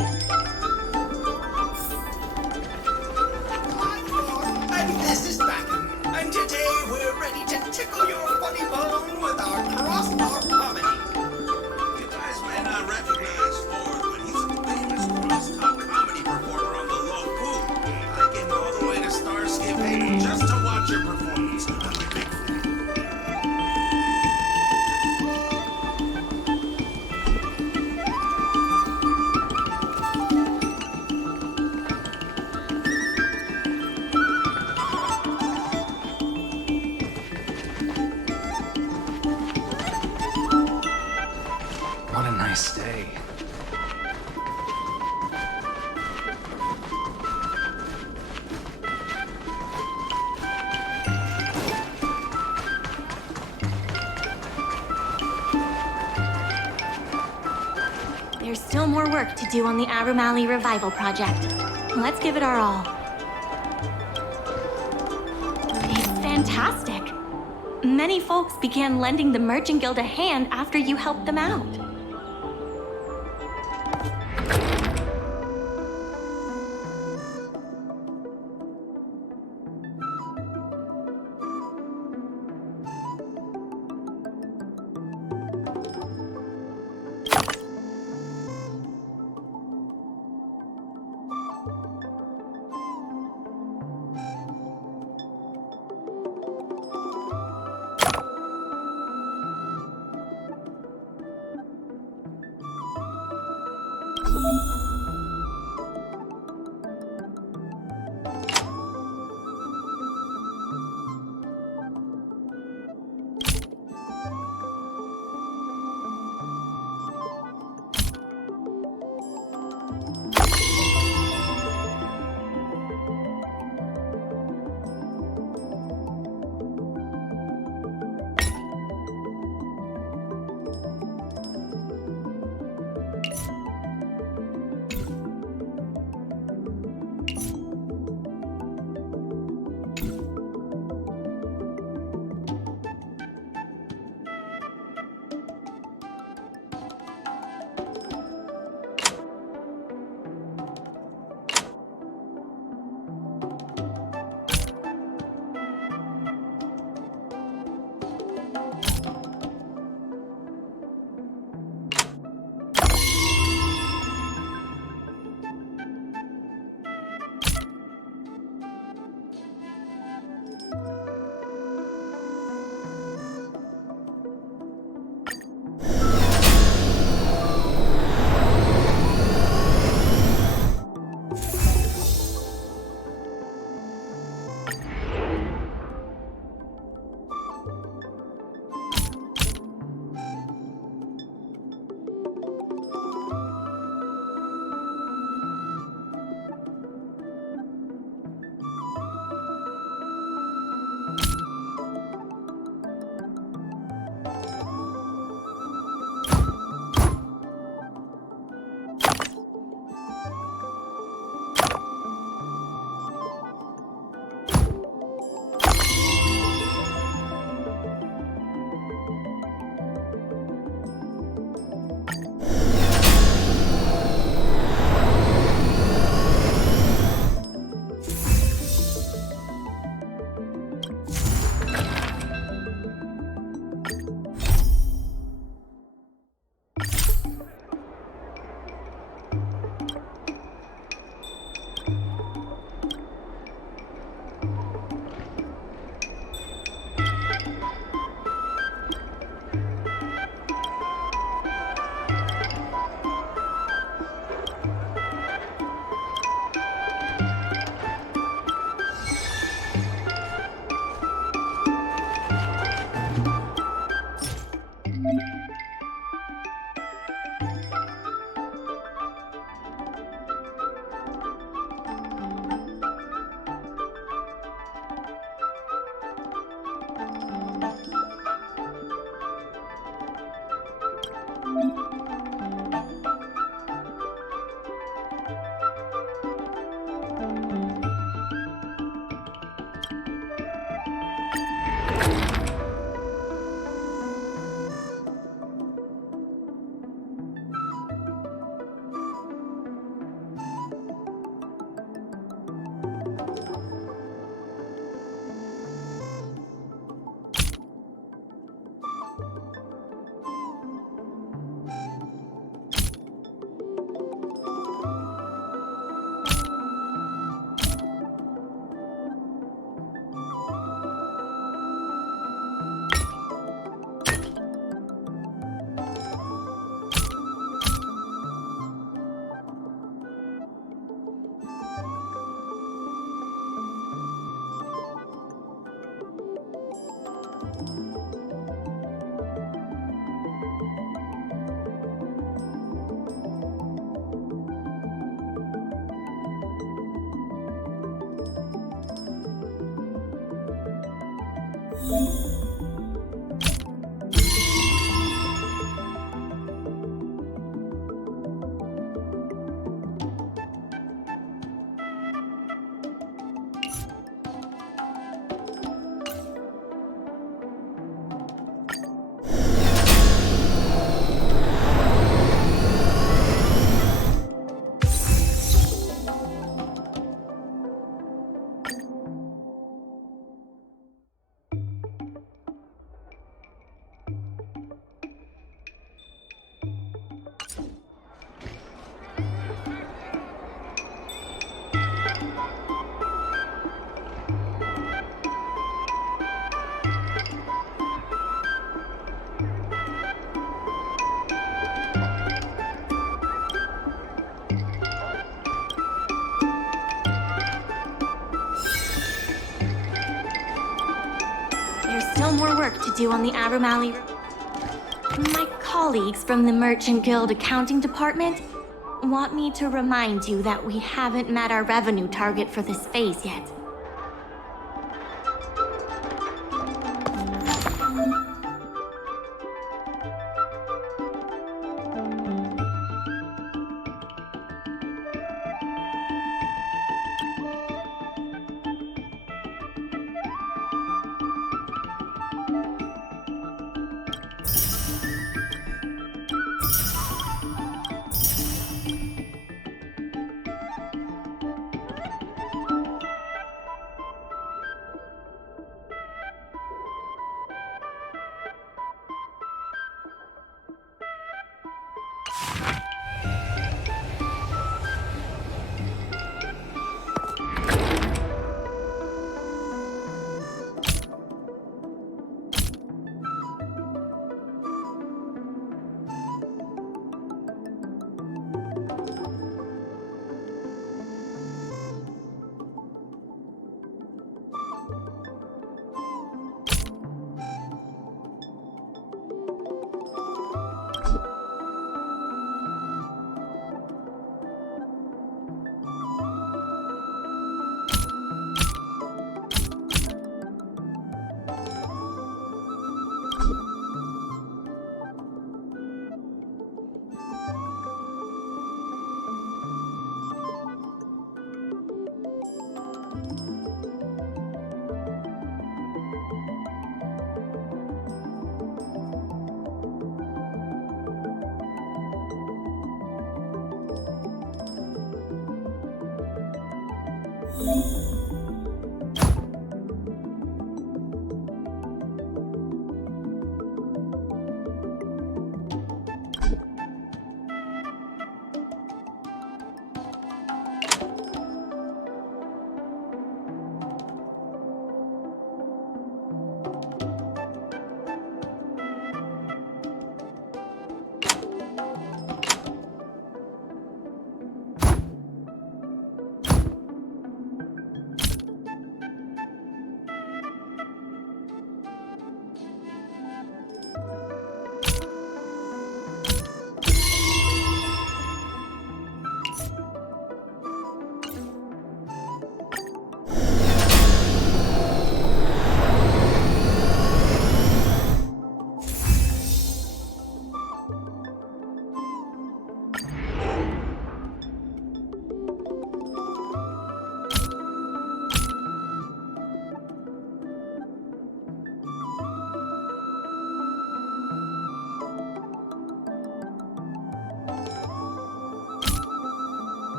And this is Backen. And today we're ready to tickle your funny bone with our crossbar comedy. You guys may not recognize Ford, but he's a big way. There's still more work to do on the Aurum Alley Revival Project. Let's give it our all. It's fantastic. Many folks began lending the Merchant Guild a hand after you helped them out. some more work to do on the Aurum Alley. My colleagues from the Merchant Guild accounting department want me to remind you that we haven't met our revenue target for this phase yet.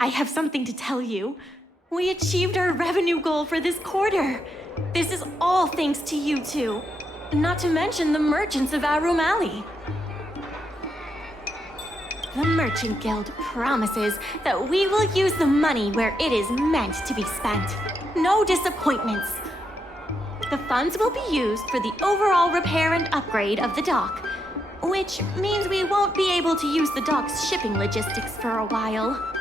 I have something to tell you. We achieved our revenue goal for this quarter. This is all thanks to you two. Not to mention the merchants of Aurum Alley. The Merchant Guild promises that we will use the money where it is meant to be spent. No disappointments. The funds will be used for the overall repair and upgrade of the dock, which means we won't be able to use the dock's shipping logistics for a while.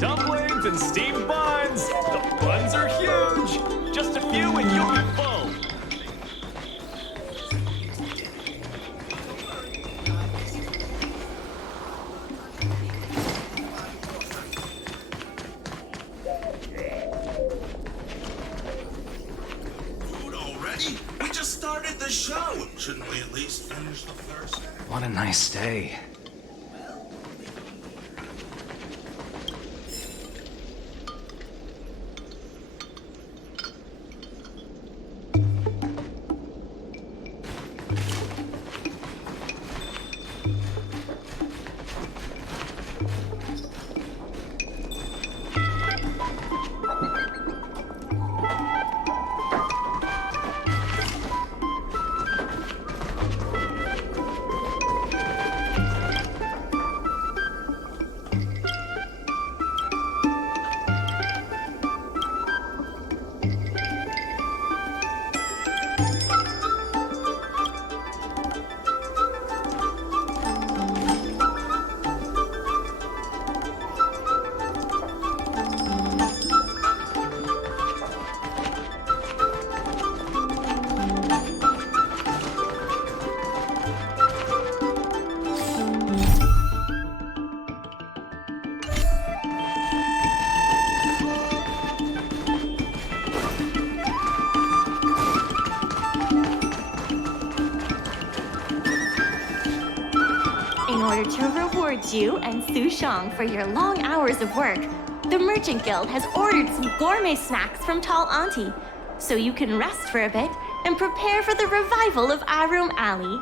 Dumplings and steamed buns! The buns are huge! Just a few and you'll be full! Food already? We just started the show. Shouldn't we at least finish the first act? What a nice day. In order to reward you and Su Shang for your long hours of work, the Merchant Guild has ordered some gourmet snacks from Tall Auntie, so you can rest for a bit and prepare for the revival of Aurum Alley.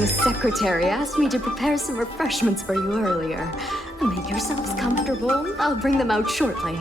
Miss Secretary asked me to prepare some refreshments for you earlier. Make yourselves comfortable. I'll bring them out shortly.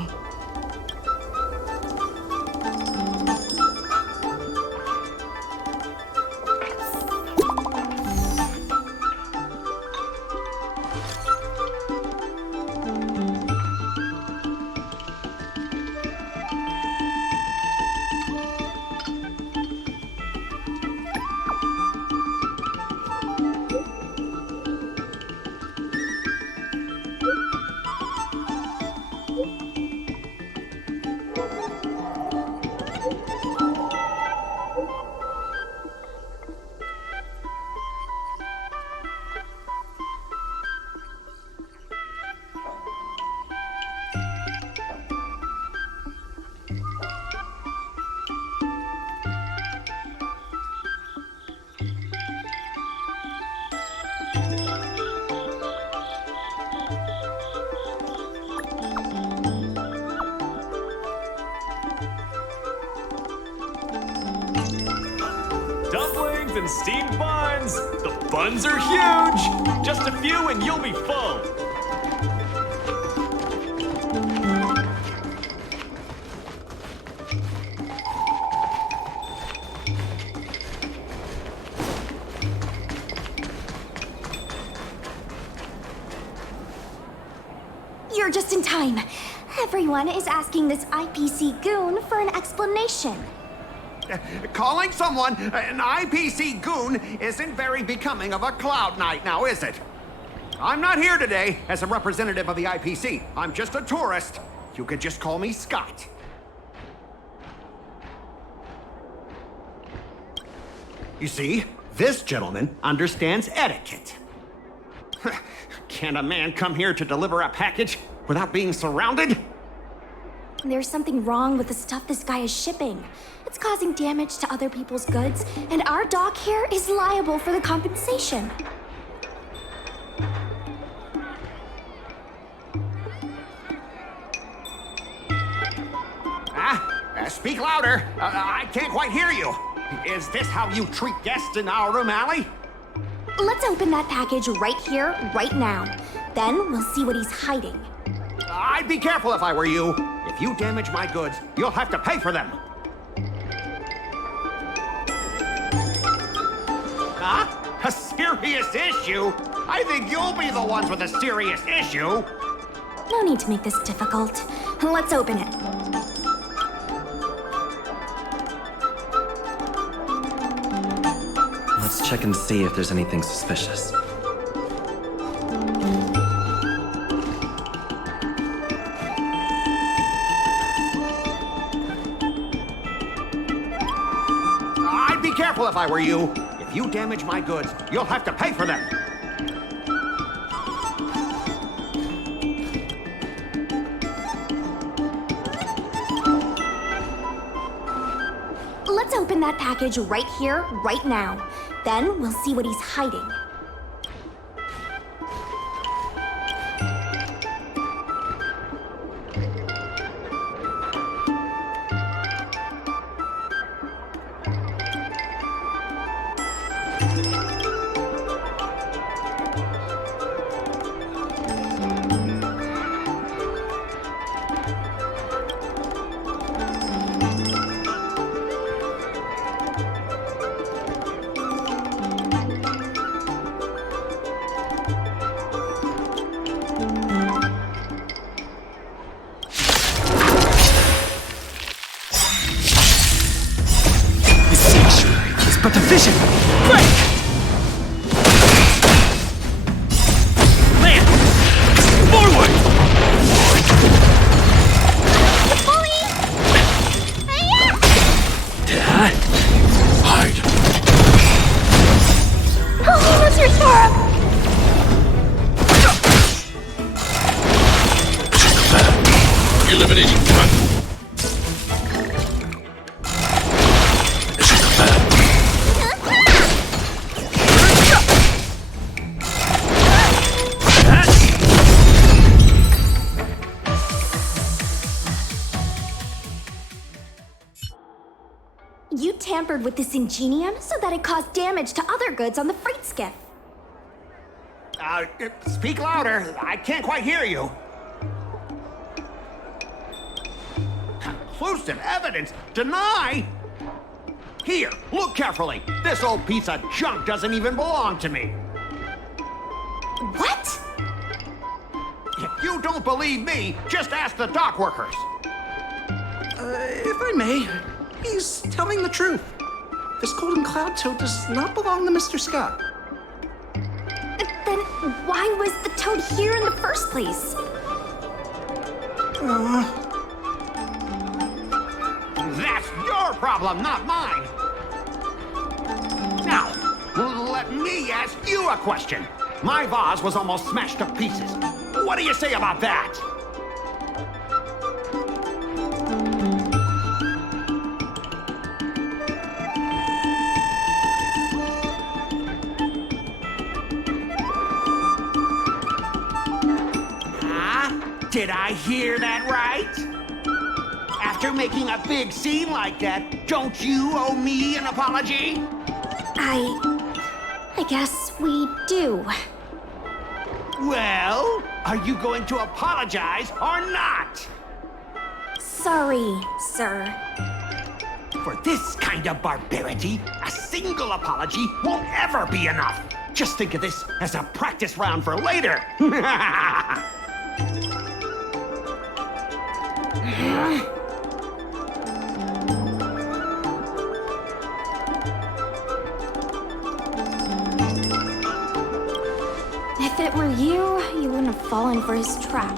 Dumplings and steamed buns! The buns are huge! Just a few and you'll be full! You're just in time. Everyone is asking this IPC goon for an explanation. Calling someone an IPC goon isn't very becoming of a Cloud Knight now, is it? I'm not here today as a representative of the IPC. I'm just a tourist. You could just call me Scott. You see, this gentleman understands etiquette. Can a man come here to deliver a package without being surrounded? There's something wrong with the stuff this guy is shipping. It's causing damage to other people's goods, and our dock here is liable for the compensation. Speak louder. I can't quite hear you. Is this how you treat guests in Aurum Alley? Let's open that package right here, right now. Then we'll see what he's hiding. I'd be careful if I were you. If you damage my goods, you'll have to pay for them. Huh? A serious issue? I think you'll be the ones with a serious issue. No need to make this difficult. Let's open it. Let's check and see if there's anything suspicious. I'd be careful if I were you. If you damage my goods, you'll have to pay for them. Let's open that package right here, right now. Then we'll see what he's hiding. But the vision! Break! Land! Forward! Dad? Hide! Oh, that's your Aurum! Eliminating one. tampered with this ingenium so that it caused damage to other goods on the freight skiff. Speak louder. I can't quite hear you. Conclusive evidence? Deny? Here, look carefully. This old piece of junk doesn't even belong to me. What? If you don't believe me, just ask the dock workers. If I may, he's telling the truth. This golden cloud toad does not belong to Mr. Scott. Then why was the toad here in the first place? That's your problem, not mine. Now, let me ask you a question. My vase was almost smashed to pieces. What do you say about that? Did I hear that right? After making a big scene like that, don't you owe me an apology? I guess we do. Well, are you going to apologize or not? Sorry, sir. For this kind of barbarity, a single apology won't ever be enough. Just think of this as a practice round for later. If it were you, you wouldn't have fallen for his trap.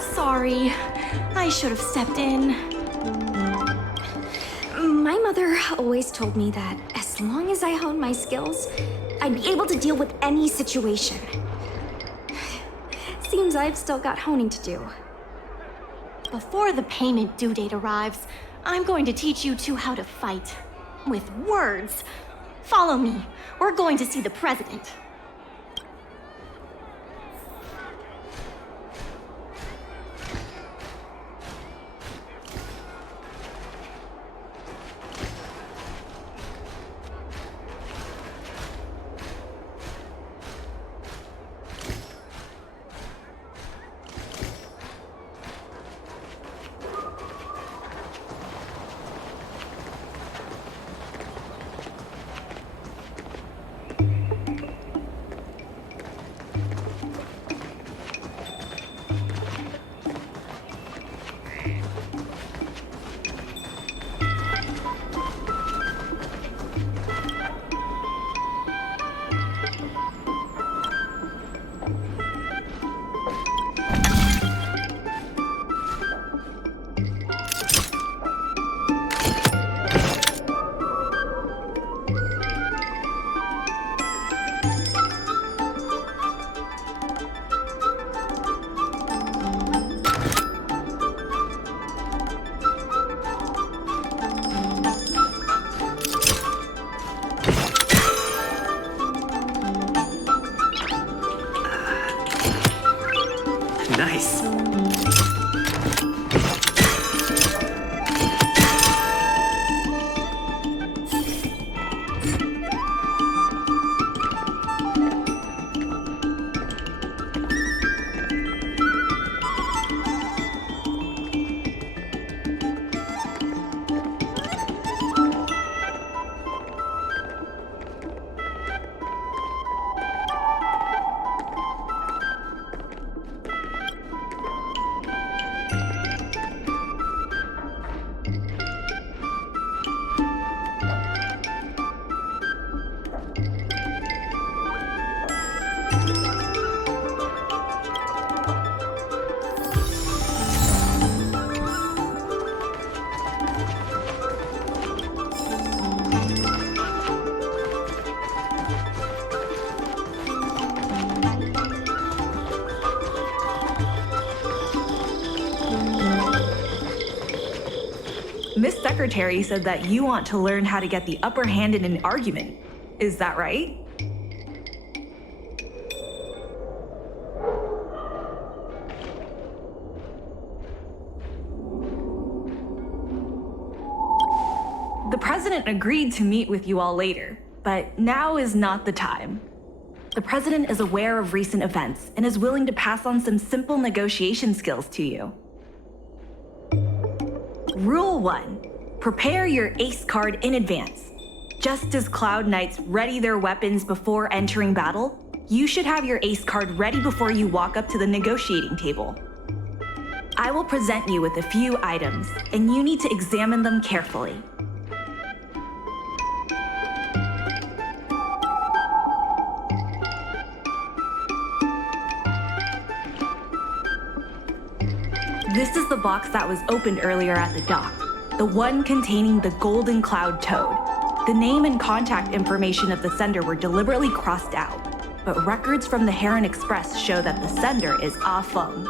Sorry, I should have stepped in. My mother always told me that as long as I honed my skills, I'd be able to deal with any situation. Seems I've still got honing to do. Before the payment due date arrives, I'm going to teach you two how to fight. With words. Follow me. We're going to see the president. Nice. Miss Secretary said that you want to learn how to get the upper hand in an argument. Is that right? The president agreed to meet with you all later, but now is not the time. The president is aware of recent events and is willing to pass on some simple negotiation skills to you. Rule 1. Prepare your ace card in advance. Just as Cloud Knights ready their weapons before entering battle, you should have your ace card ready before you walk up to the negotiating table. I will present you with a few items, and you need to examine them carefully. This is the box that was opened earlier at the dock, the one containing the Golden Cloud Toad. The name and contact information of the sender were deliberately crossed out, but records from the Heron Express show that the sender is Ah Feng.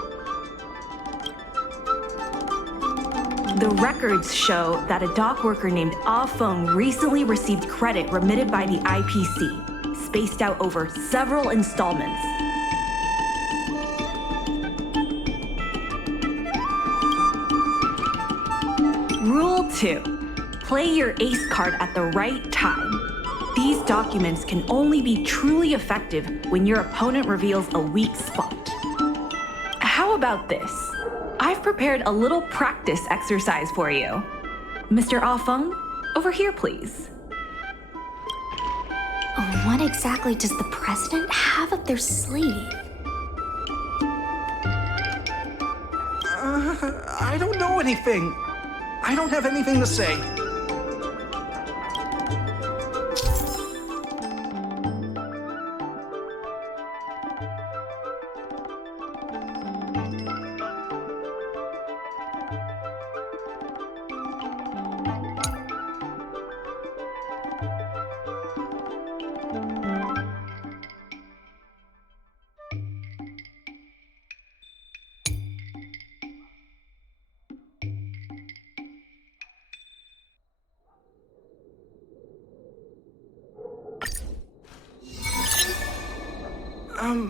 The records show that a dock worker named Ah Feng recently received credit remitted by the IPC, spaced out over several installments. Rule 2. Play your ace card at the right time. These documents can only be truly effective when your opponent reveals a weak spot. How about this? I've prepared a little practice exercise for you. Mr. Ah Feng, over here, please. What exactly does the president have up their sleeve? I don't know anything. I don't have anything to say.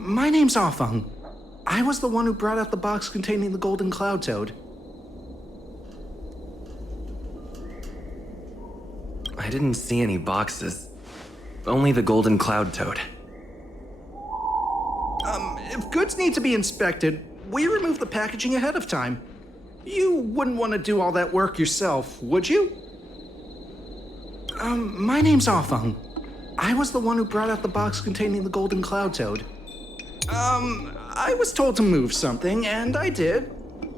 My name's Ah Feng. I was the one who brought out the box containing the Golden Cloud Toad. I didn't see any boxes. Only the Golden Cloud Toad. If goods need to be inspected, we remove the packaging ahead of time. You wouldn't want to do all that work yourself, would you? My name's Ah Feng. I was the one who brought out the box containing the Golden Cloud Toad. I was told to move something, and I did.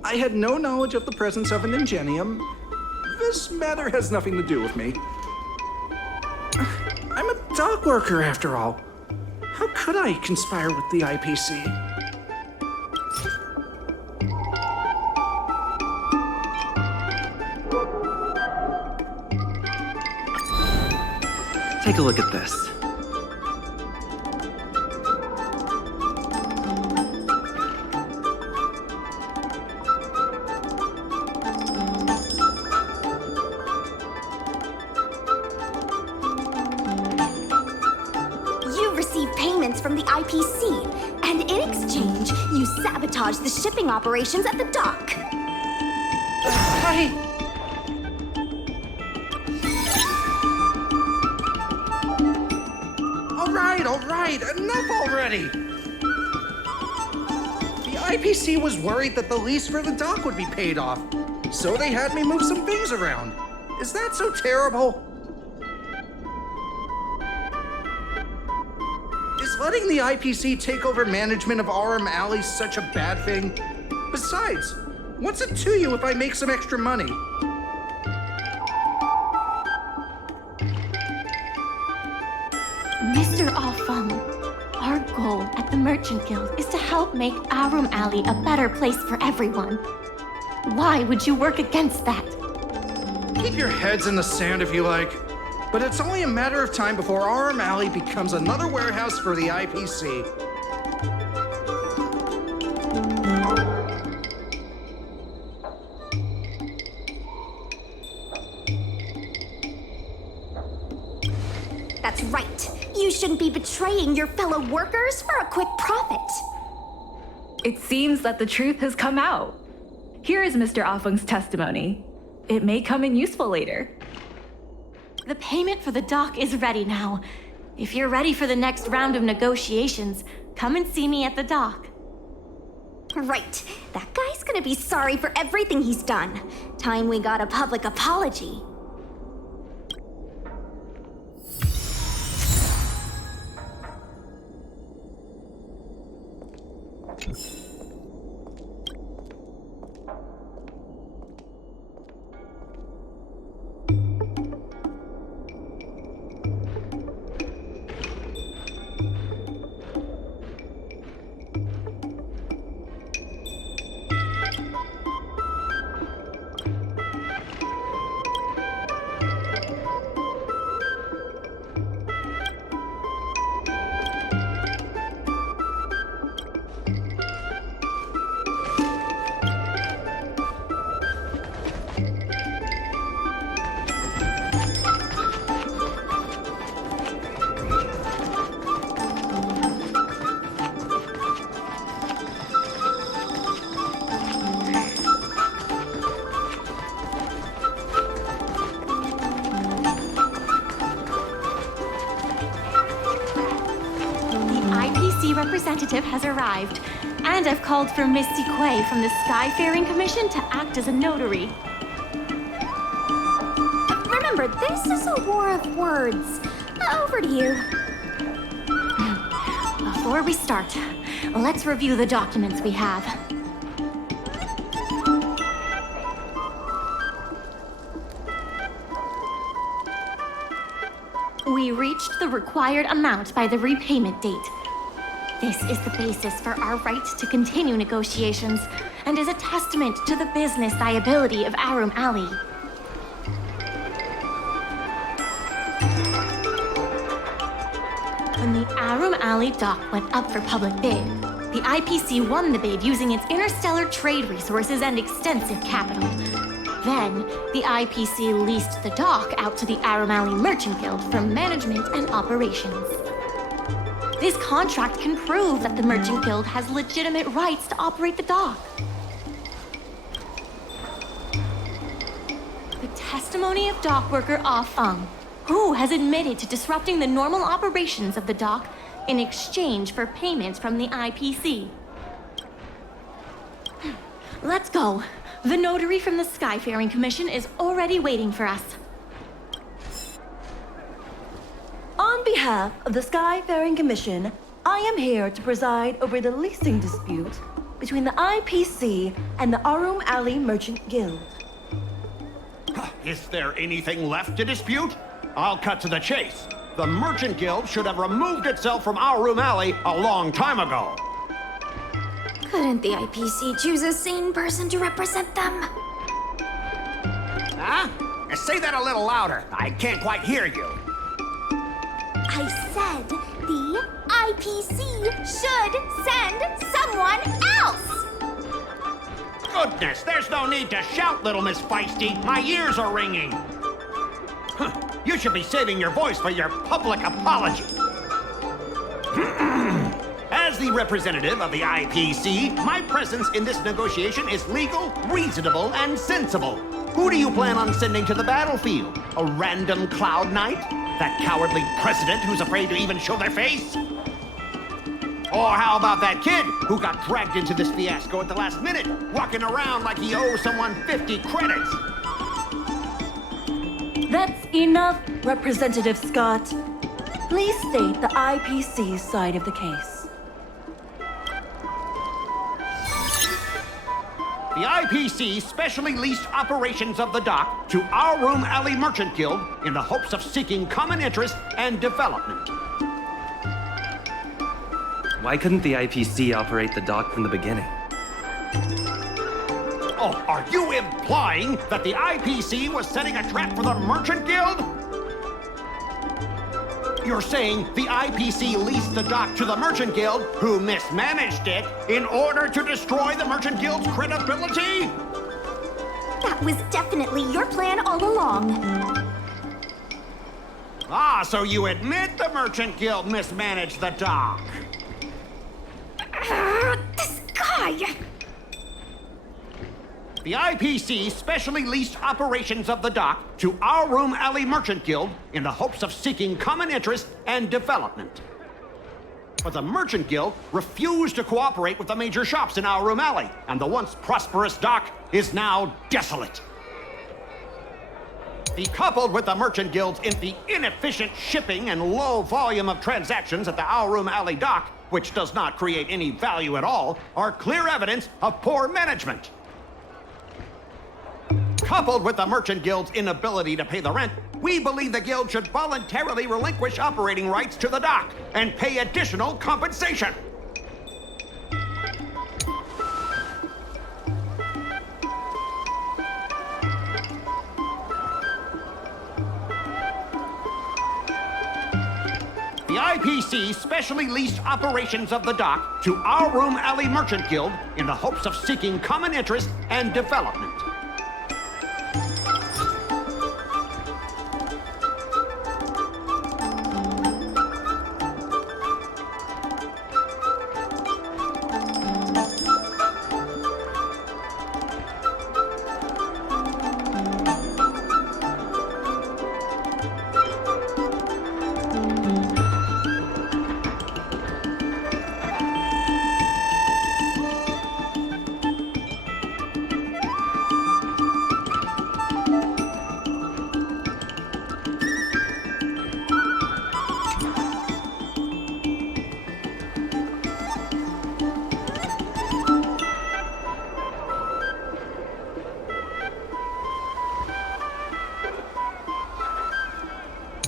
I had no knowledge of the presence of an ingenium. This matter has nothing to do with me. I'm a dock worker, after all. How could I conspire with the IPC? Take a look at this. You received payments from the IPC, and in exchange, you sabotaged the shipping operations at the dock. All right, enough already! The IPC was worried that the lease for the dock would be paid off, so they had me move some things around. Is that so terrible? Is letting the IPC take over management of Aurum Alley such a bad thing? Besides, what's it to you if I make some extra money? Mr. Ah Feng, our goal at the Merchant Guild is to help make Aurum Alley a better place for everyone. Why would you work against that? Keep your heads in the sand if you like, but it's only a matter of time before Aurum Alley becomes another warehouse for the IPC. That's right. You shouldn't be betraying your fellow workers for a quick profit. It seems that the truth has come out. Here is Mr. Ah Feng's testimony. It may come in useful later. The payment for the dock is ready now. If you're ready for the next round of negotiations, come and see me at the dock. Right. That guy's gonna be sorry for everything he's done. Time we got a public apology. Representative has arrived, and I've called for Misty Quay from the Skyfaring Commission to act as a notary. Remember, this is a war of words. Over to you. Before we start, let's review the documents we have. We reached the required amount by the repayment date. This is the basis for our right to continue negotiations and is a testament to the business viability of Aurum Alley. When the Aurum Alley dock went up for public bid, the IPC won the bid using its interstellar trade resources and extensive capital. Then, the IPC leased the dock out to the Aurum Alley Merchant Guild for management and operations. This contract can prove that the Merchant Guild has legitimate rights to operate the dock. The testimony of dock worker Ah Feng, who has admitted to disrupting the normal operations of the dock in exchange for payments from the IPC. Let's go. The notary from the Skyfaring Commission is already waiting for us. On behalf of the Skyfaring Commission, I am here to preside over the leasing dispute between the IPC and the Aurum Alley Merchant Guild. Is there anything left to dispute? I'll cut to the chase. The Merchant Guild should have removed itself from Aurum Alley a long time ago. Couldn't the IPC choose a sane person to represent them? Huh? Say that a little louder. I can't quite hear you. I said the IPC should send someone else! Goodness, there's no need to shout, little Miss Feisty. My ears are ringing. You should be saving your voice for your public apology. As the representative of the IPC, my presence in this negotiation is legal, reasonable, and sensible. Who do you plan on sending to the battlefield? A random Cloud Knight? That cowardly president who's afraid to even show their face? Or how about that kid who got dragged into this fiasco at the last minute, walking around like he owes someone 50 credits? That's enough, Representative Scott. Please state the IPC's side of the case. The IPC specially leased operations of the dock to Aurum Alley Merchant Guild in the hopes of seeking common interest and development. Why couldn't the IPC operate the dock from the beginning? Oh, are you implying that the IPC was setting a trap for the Merchant Guild? You're saying the IPC leased the dock to the Merchant Guild, who mismanaged it, in order to destroy the Merchant Guild's credibility? That was definitely your plan all along. Ah, so you admit the Merchant Guild mismanaged the dock? This guy! The IPC specially leased operations of the dock to Aurum Alley Merchant Guild in the hopes of seeking common interest and development. But the Merchant Guild refused to cooperate with the major shops in Aurum Alley, and the once prosperous dock is now desolate. Coupled with the Merchant Guild's inefficient shipping and low volume of transactions at the Aurum Alley dock, which does not create any value at all, are clear evidence of poor management. Coupled with the Merchant Guild's inability to pay the rent, we believe the Guild should voluntarily relinquish operating rights to the dock and pay additional compensation. The IPC specially leased operations of the dock to Aurum Alley Merchant Guild in the hopes of seeking common interest and development.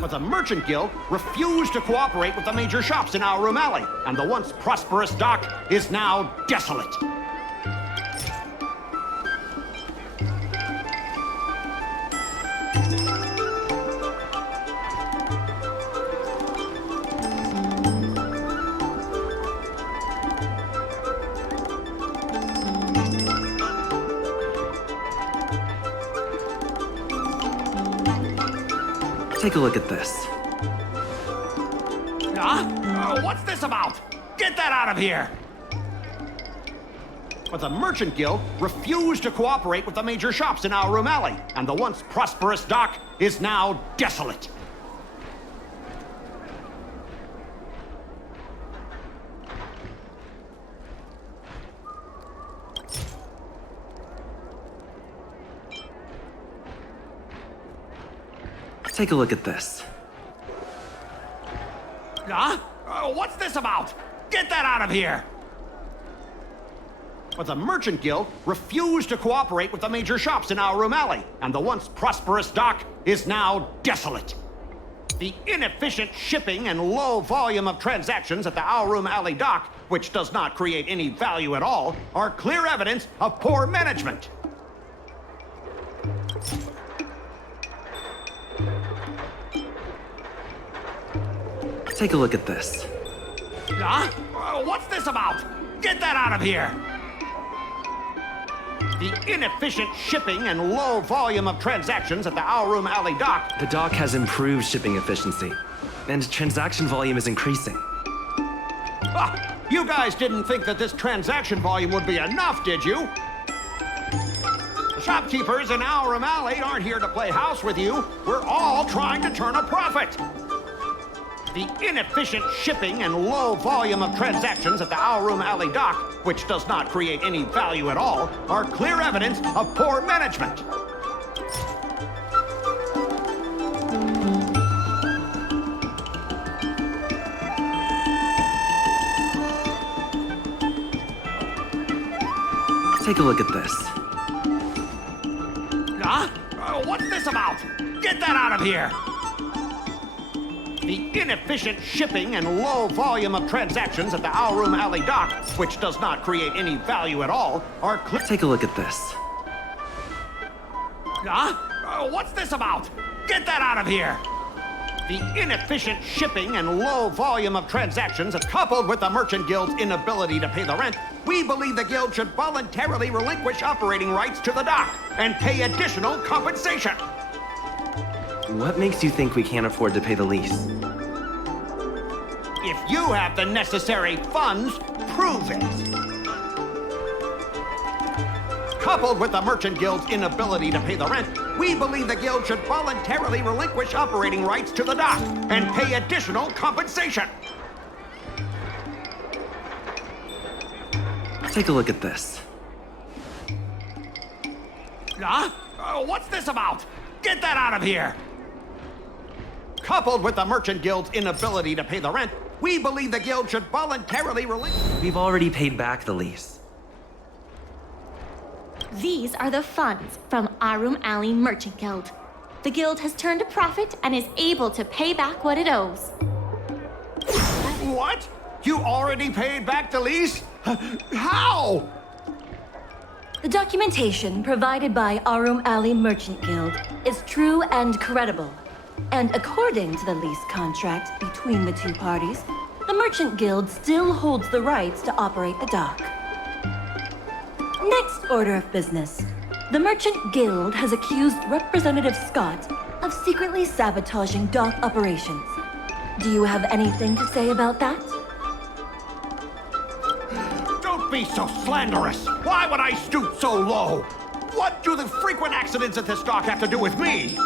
But the Merchant Guild refused to cooperate with the major shops in Aurum Alley, and the once prosperous dock is now desolate. Take a look at this. What's this about? Get that out of here! But the Merchant Guild refused to cooperate with the major shops in Aurum Alley, and the once prosperous dock is now desolate. Take a look at this. What's this about? Get that out of here! But the Merchant Guild refused to cooperate with the major shops in Aurum Alley, and the once prosperous dock is now desolate. The inefficient shipping and low volume of transactions at the Aurum Alley dock, which does not create any value at all, are clear evidence of poor management. Take a look at this. What's this about? Get that out of here! The inefficient shipping and low volume of transactions at the Aurum Alley dock. The dock has improved shipping efficiency, and transaction volume is increasing. You guys didn't think that this transaction volume would be enough, did you? The shopkeepers in Aurum Alley aren't here to play house with you. We're all trying to turn a profit. The inefficient shipping and low volume of transactions at the Aurum Alley dock, which does not create any value at all, are clear evidence of poor management. Take a look at this. What's this about? Get that out of here! The inefficient shipping and low volume of transactions at the Aurum Alley dock, which does not create any value at all, are clear. Take a look at this. What's this about? Get that out of here! The inefficient shipping and low volume of transactions, coupled with the Merchant Guild's inability to pay the rent, we believe the Guild should voluntarily relinquish operating rights to the dock and pay additional compensation. What makes you think we can't afford to pay the lease? If you have the necessary funds, prove it. Coupled with the Merchant Guild's inability to pay the rent, we believe the Guild should voluntarily relinquish operating rights to the dock and pay additional compensation. Take a look at this. Huh? What's this about? Get that out of here! Coupled with the Merchant Guild's inability to pay the rent, we believe the Guild should voluntarily relinquish... We've already paid back the lease. These are the funds from Aurum Alley Merchant Guild. The guild has turned a profit and is able to pay back what it owes. What? You already paid back the lease? How? The documentation provided by Aurum Alley Merchant Guild is true and credible. And according to the lease contract between the two parties, the Merchant Guild still holds the rights to operate the dock. Next order of business. The Merchant Guild has accused Representative Scott of secretly sabotaging dock operations. Do you have anything to say about that? Don't be so slanderous! Why would I stoop so low? What do the frequent accidents at this dock have to do with me?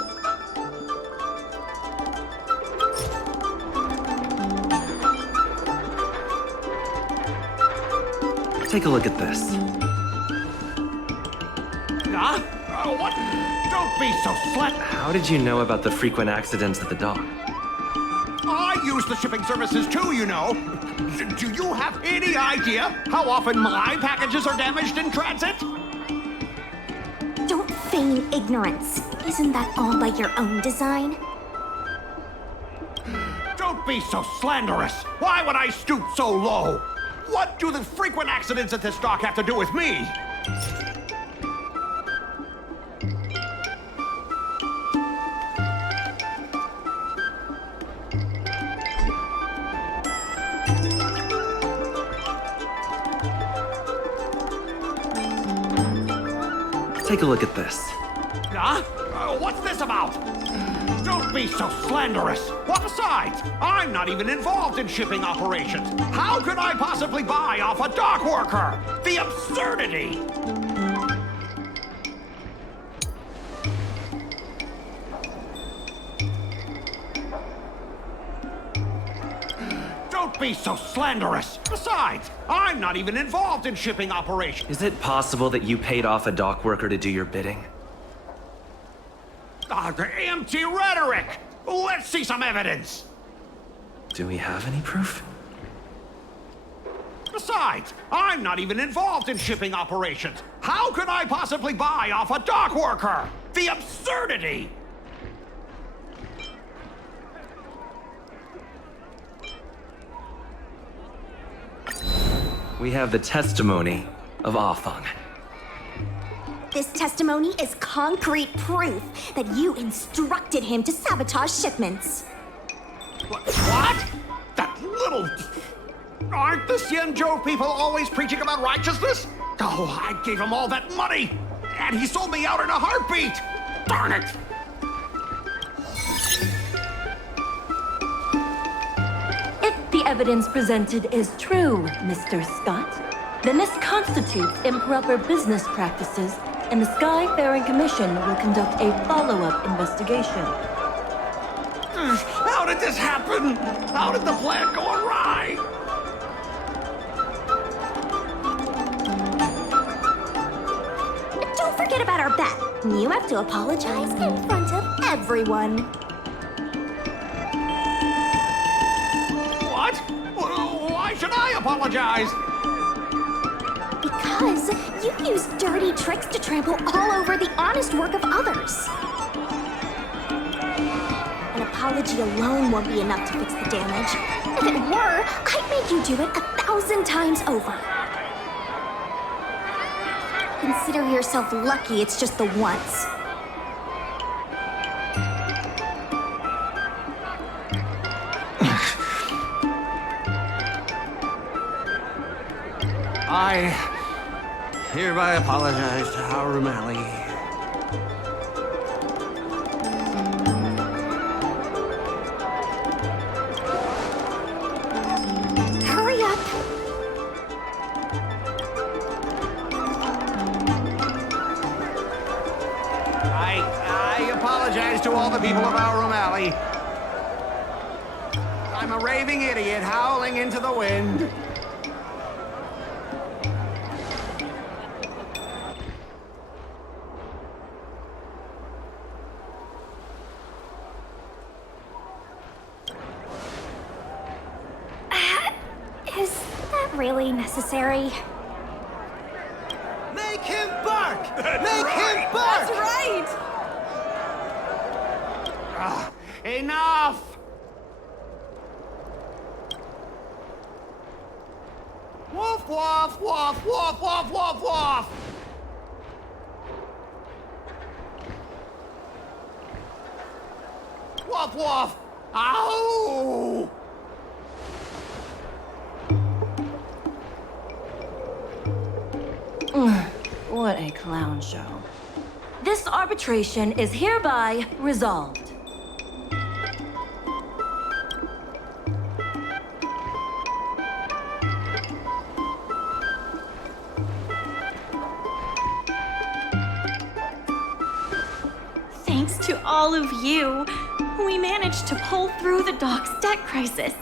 Take a look at this. Huh? What? Don't be so How did you know about the frequent accidents at the dock? I use the shipping services too, you know. Do you have any idea how often my packages are damaged in transit? Don't feign ignorance. Isn't that all by your own design? Don't be so slanderous. Why would I stoop so low? What do the frequent accidents at this dock have to do with me? Take a look at this. Huh? What's this about? Don't be so slanderous. Besides, I'm not even involved in shipping operations. How could I possibly buy off a dock worker? The absurdity! Don't be so slanderous. Besides, I'm not even involved in shipping operations. Is it possible that you paid off a dock worker to do your bidding? The empty rhetoric! Let's see some evidence! Do we have any proof? Besides, I'm not even involved in shipping operations. How could I possibly buy off a dock worker? The absurdity! We have the testimony of Afeng. This testimony is concrete proof that you instructed him to sabotage shipments. What? That little... Aren't the Xianzhou people always preaching about righteousness? Oh, I gave him all that money! And he sold me out in a heartbeat! Darn it! If the evidence presented is true, Mr. Scott, then this constitutes improper business practices, and the Skyfaring Commission will conduct a follow-up investigation. How did this happen? How did the plan go awry? Don't forget about our bet. You have to apologize in front of everyone. What? Why should I apologize? Because you use dirty tricks to trample all over the honest work of others. An apology alone won't be enough to fix the damage. If it were, I'd make you do it 1,000 times over. Consider yourself lucky it's just the once. I hereby apologize to Aurum Alley. Hurry up! to all the people of Aurum Alley. I'm a raving idiot howling into the wind. Is that really necessary? Make him bark! Make him bark! That's right! Enough! Woof, woof, woof, woof, woof, woof, woof! Woof, woof! Ow! What a clown show. This arbitration is hereby resolved. Thanks to all of you, we managed to pull through the dock's debt crisis.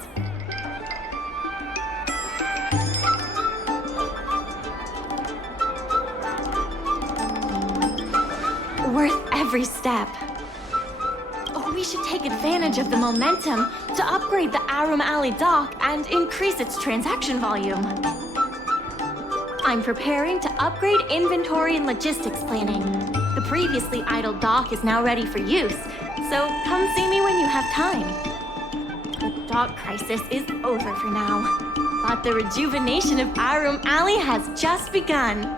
Worth every step. Oh, we should take advantage of the momentum to upgrade the Aurum Alley dock and increase its transaction volume. I'm preparing to upgrade inventory and logistics planning. The previously idle dock is now ready for use, so come see me when you have time. The dock crisis is over for now, but the rejuvenation of Aurum Alley has just begun.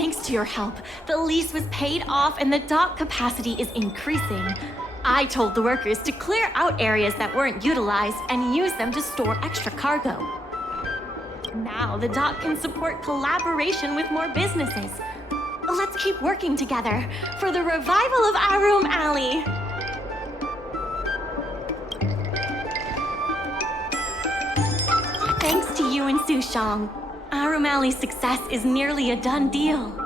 Thanks to your help, the lease was paid off and the dock capacity is increasing. I told the workers to clear out areas that weren't utilized and use them to store extra cargo. Now the dock can support collaboration with more businesses. Let's keep working together for the revival of Aurum Alley. Thanks to you and Sushong, Aurum Alley's success is nearly a done deal.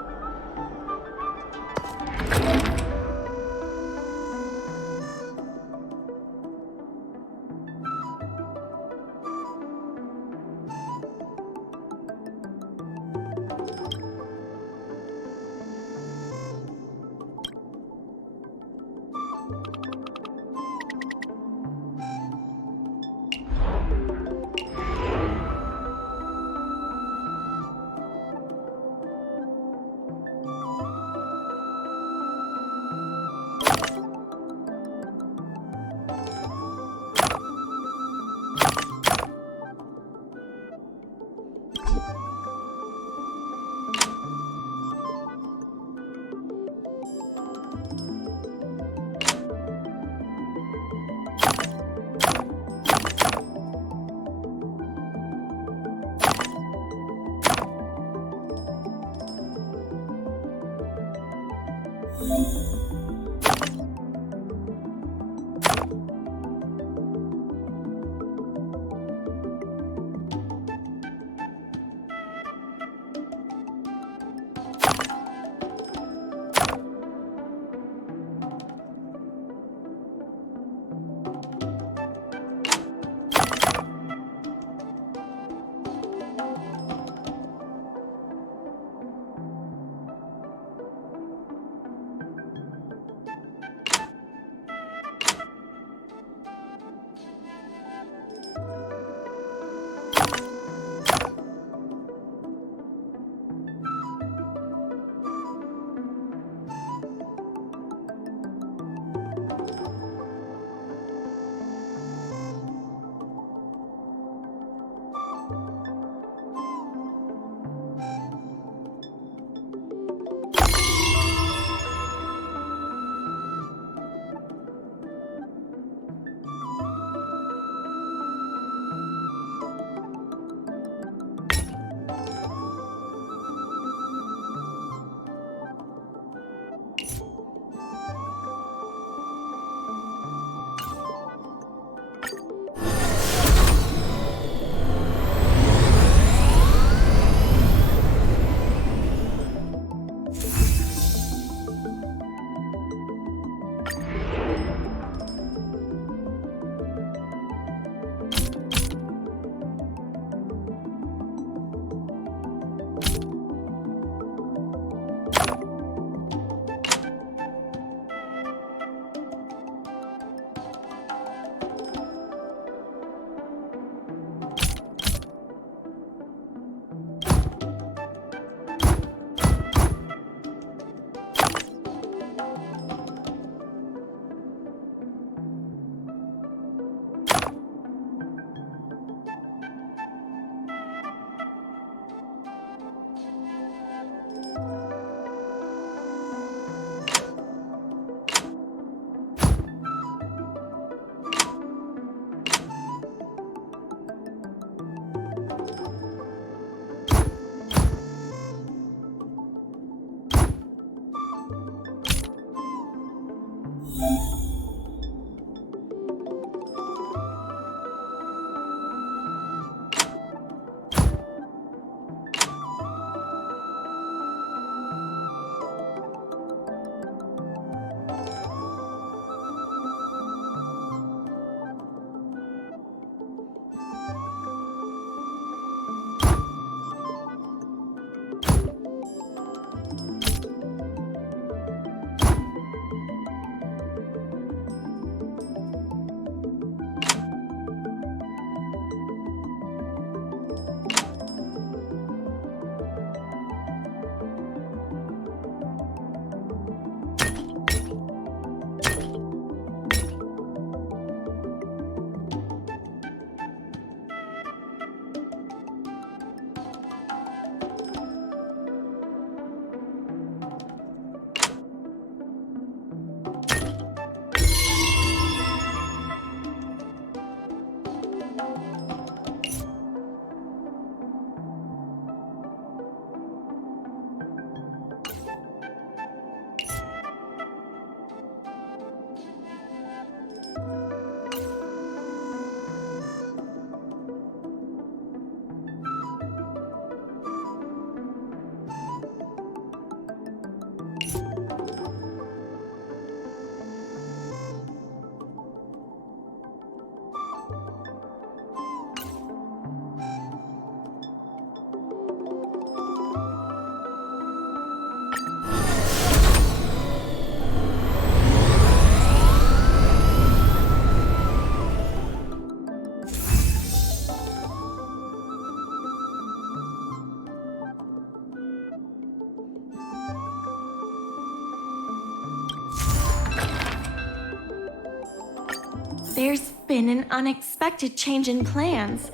There's been an unexpected change in plans.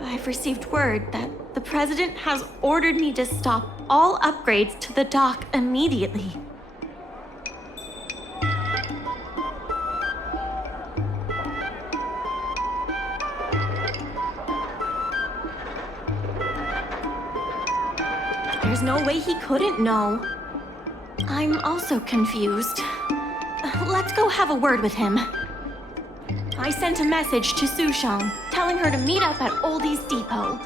I've received word that the President has ordered me to stop all upgrades to the dock immediately. There's no way he couldn't know. I'm also confused. Let's go have a word with him. I sent a message to Sushang, telling her to meet up at Oldie's Depot.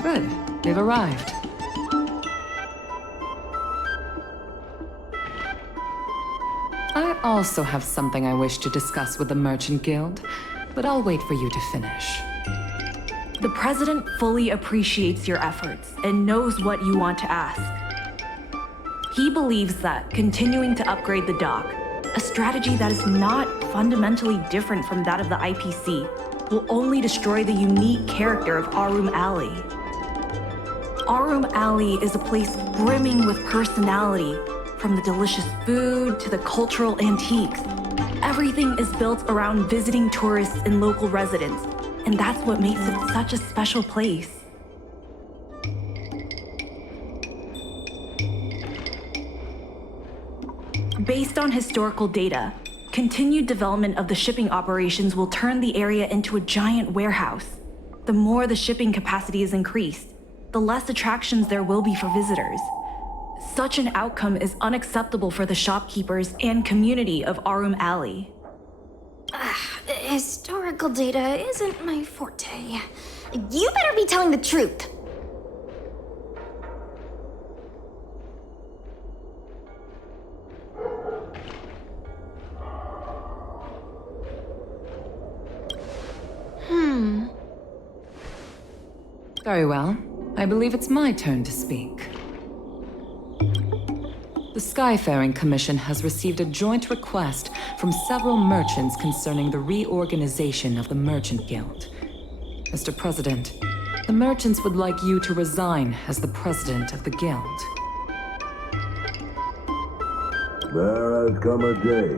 Good. They've arrived. I also have something I wish to discuss with the Merchant Guild, but I'll wait for you to finish. The President fully appreciates your efforts and knows what you want to ask. He believes that continuing to upgrade the dock, a strategy that is not fundamentally different from that of the IPC, will only destroy the unique character of Aurum Alley. Aurum Alley is a place brimming with personality, from the delicious food to the cultural antiques. Everything is built around visiting tourists and local residents, and that's what makes it such a special place. Based on historical data, continued development of the shipping operations will turn the area into a giant warehouse. The more the shipping capacity is increased, the less attractions there will be for visitors. Such an outcome is unacceptable for the shopkeepers and community of Aurum Alley. Historical data isn't my forte. You better be telling the truth. Very well. I believe it's my turn to speak. The Skyfaring Commission has received a joint request from several merchants concerning the reorganization of the Merchant Guild. Mr. President, The merchants would like you to resign as the president of the guild. There has come a day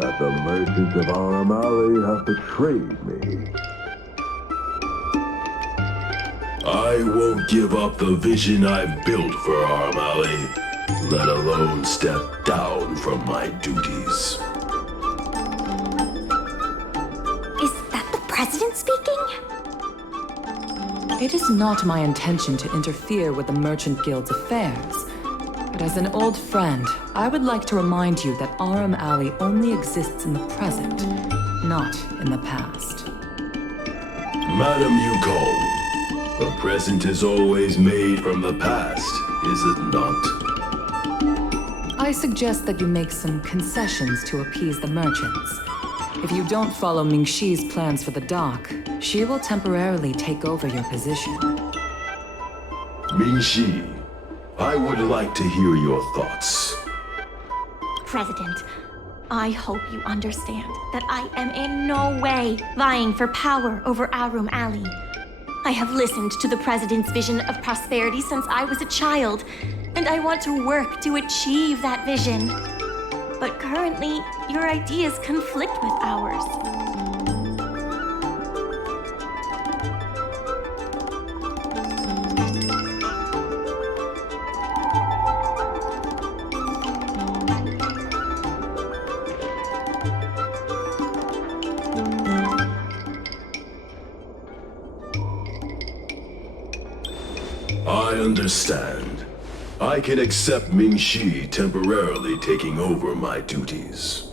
that the merchants of Aurum have betrayed me. I won't give up the vision I've built for Aurum, let alone step down from my duties. Is that the president speaking? It is not my intention to interfere with the Merchant Guild's affairs. But as an old friend, I would like to remind you that Aurum Alley only exists in the present, not in the past. Madam Yukon, the present is always made from the past, is it not? I suggest that you make some concessions to appease the merchants. If you don't follow Mingxi's plans for the dock, she will temporarily take over your position. Mingxi, I would like to hear your thoughts. President, I hope you understand that I am in no way vying for power over Aurum Alley. I have listened to the President's vision of prosperity since I was a child, and I want to work to achieve that vision. But currently, your ideas conflict with ours. I understand. I can accept Mingxi temporarily taking over my duties.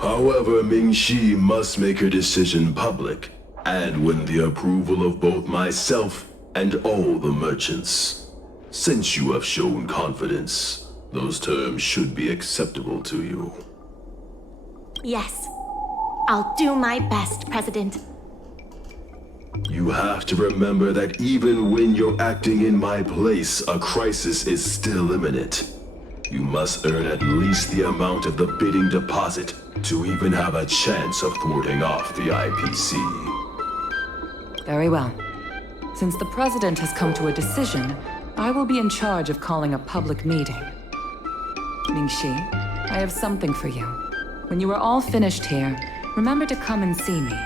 However, Mingxi must make her decision public, and win the approval of both myself and all the merchants. Since you have shown confidence, those terms should be acceptable to you. Yes, I'll do my best, President. You have to remember that even when you're acting in my place, a crisis is still imminent. You must earn at least the amount of the bidding deposit to even have a chance of thwarting off the IPC. Very well. Since the president has come to a decision, I will be in charge of calling a public meeting. Mingxi, I have something for you. When you are all finished here, remember to come and see me.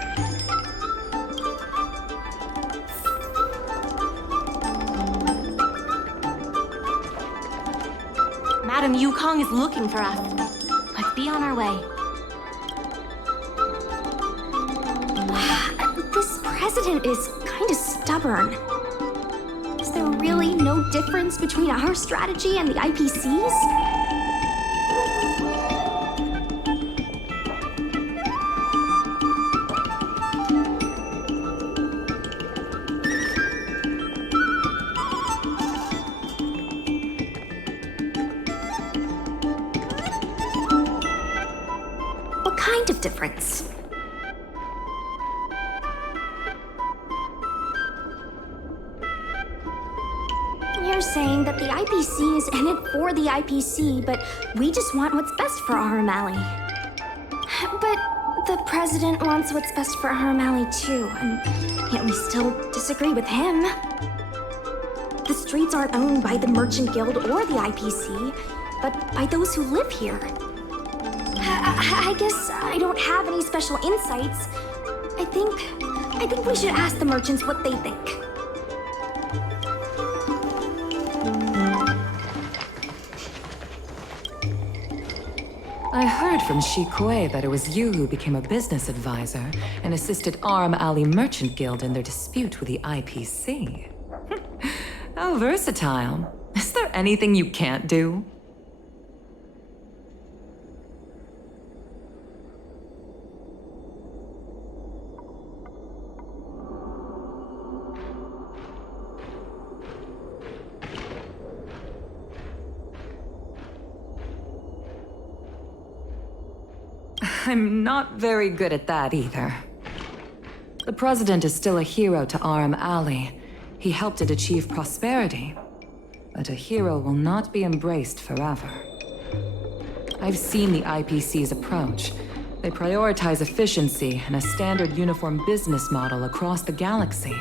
Madam Yukong is looking for us. Let's be on our way. This president is kind of stubborn. Is there really no difference between our strategy and the IPC's? What kind of difference? You're saying that the IPC is in it for the IPC, but we just want what's best for Aurum Alley. But the president wants what's best for Aurum Alley too, and yet we still disagree with him. The streets aren't owned by the Merchant Guild or the IPC, but by those who live here. I guess I don't have any special insights. I think we should ask the merchants what they think. I heard from Shi Kuei that it was you who became a business advisor and assisted Aurum Alley Merchant Guild in their dispute with the IPC. How versatile. Is there anything you can't do? I'm not very good at that either. The president is still a hero to Aurum Alley. He helped it achieve prosperity. But a hero will not be embraced forever. I've seen the IPC's approach. They prioritize efficiency and a standard uniform business model across the galaxy.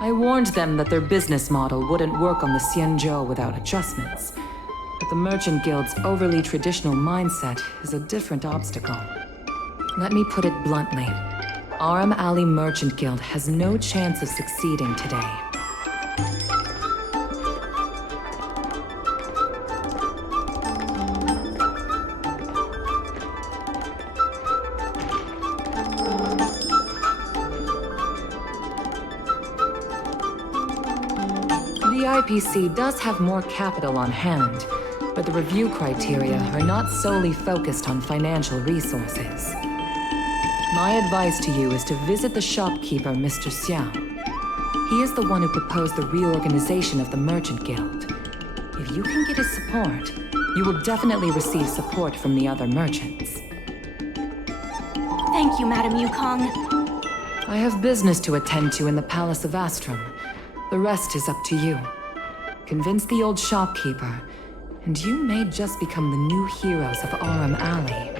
I warned them that their business model wouldn't work on the Xianzhou without adjustments. But the Merchant Guild's overly traditional mindset is a different obstacle. Let me put it bluntly. Aurum Alley Merchant Guild has no chance of succeeding today. The IPC does have more capital on hand, but the review criteria are not solely focused on financial resources. My advice to you is to visit the shopkeeper, Mr. Xiao. He is the one who proposed the reorganization of the Merchant Guild. If you can get his support, you will definitely receive support from the other merchants. Thank you, Madam Yukong. I have business to attend to in the Palace of Astrum. The rest is up to you. Convince the old shopkeeper, and you may just become the new heroes of Aurum Alley.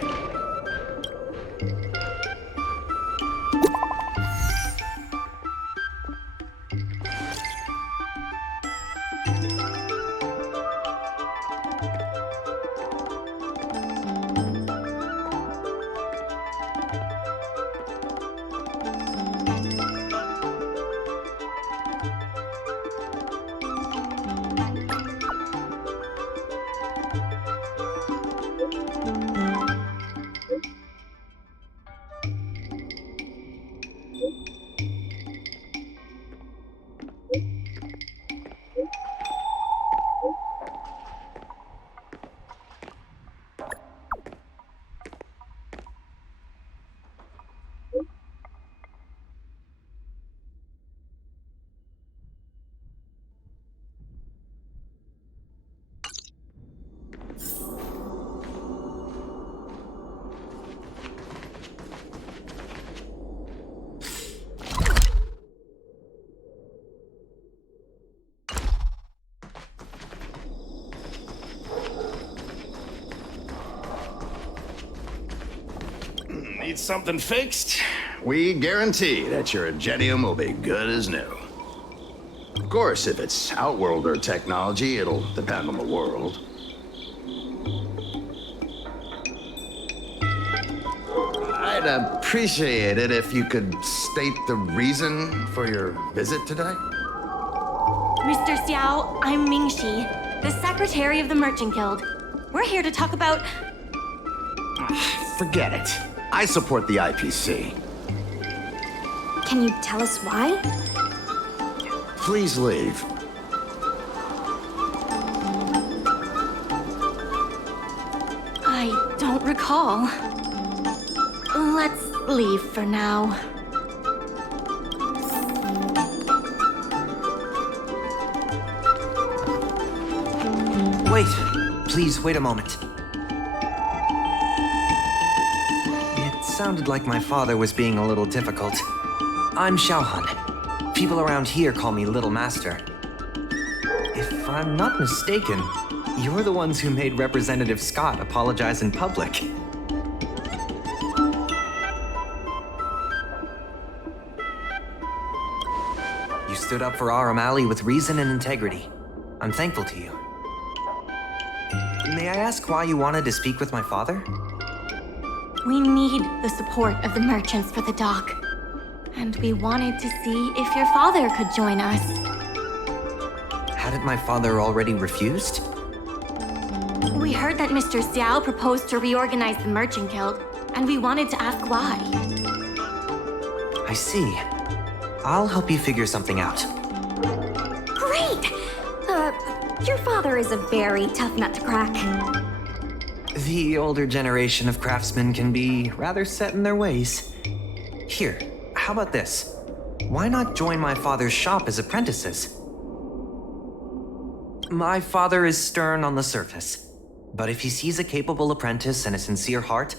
Need something fixed? We guarantee that your Agenium will be good as new. Of course, if it's Outworlder technology, it'll depend on the world. I'd appreciate it if you could state the reason for your visit today. Mr. Xiao, I'm Mingxi, the Secretary of the Merchant Guild. We're here to talk about... Forget it. I support the IPC. Can you tell us why? Please leave. I don't recall. Let's leave for now. Wait, please wait a moment. It sounded like my father was being a little difficult. I'm Xiaohan. People around here call me Little Master. If I'm not mistaken, you're the ones who made Representative Scott apologize in public. You stood up for Aurum Alley with reason and integrity. I'm thankful to you. May I ask why you wanted to speak with my father? We need the support of the merchants for the dock. And we wanted to see if your father could join us. Hadn't my father already refused? We heard that Mr. Xiao proposed to reorganize the Merchant Guild, and we wanted to ask why. I see. I'll help you figure something out. Great! Your father is a very tough nut to crack. The older generation of craftsmen can be rather set in their ways. Here, how about this? Why not join my father's shop as apprentices? My father is stern on the surface, but if he sees a capable apprentice and a sincere heart,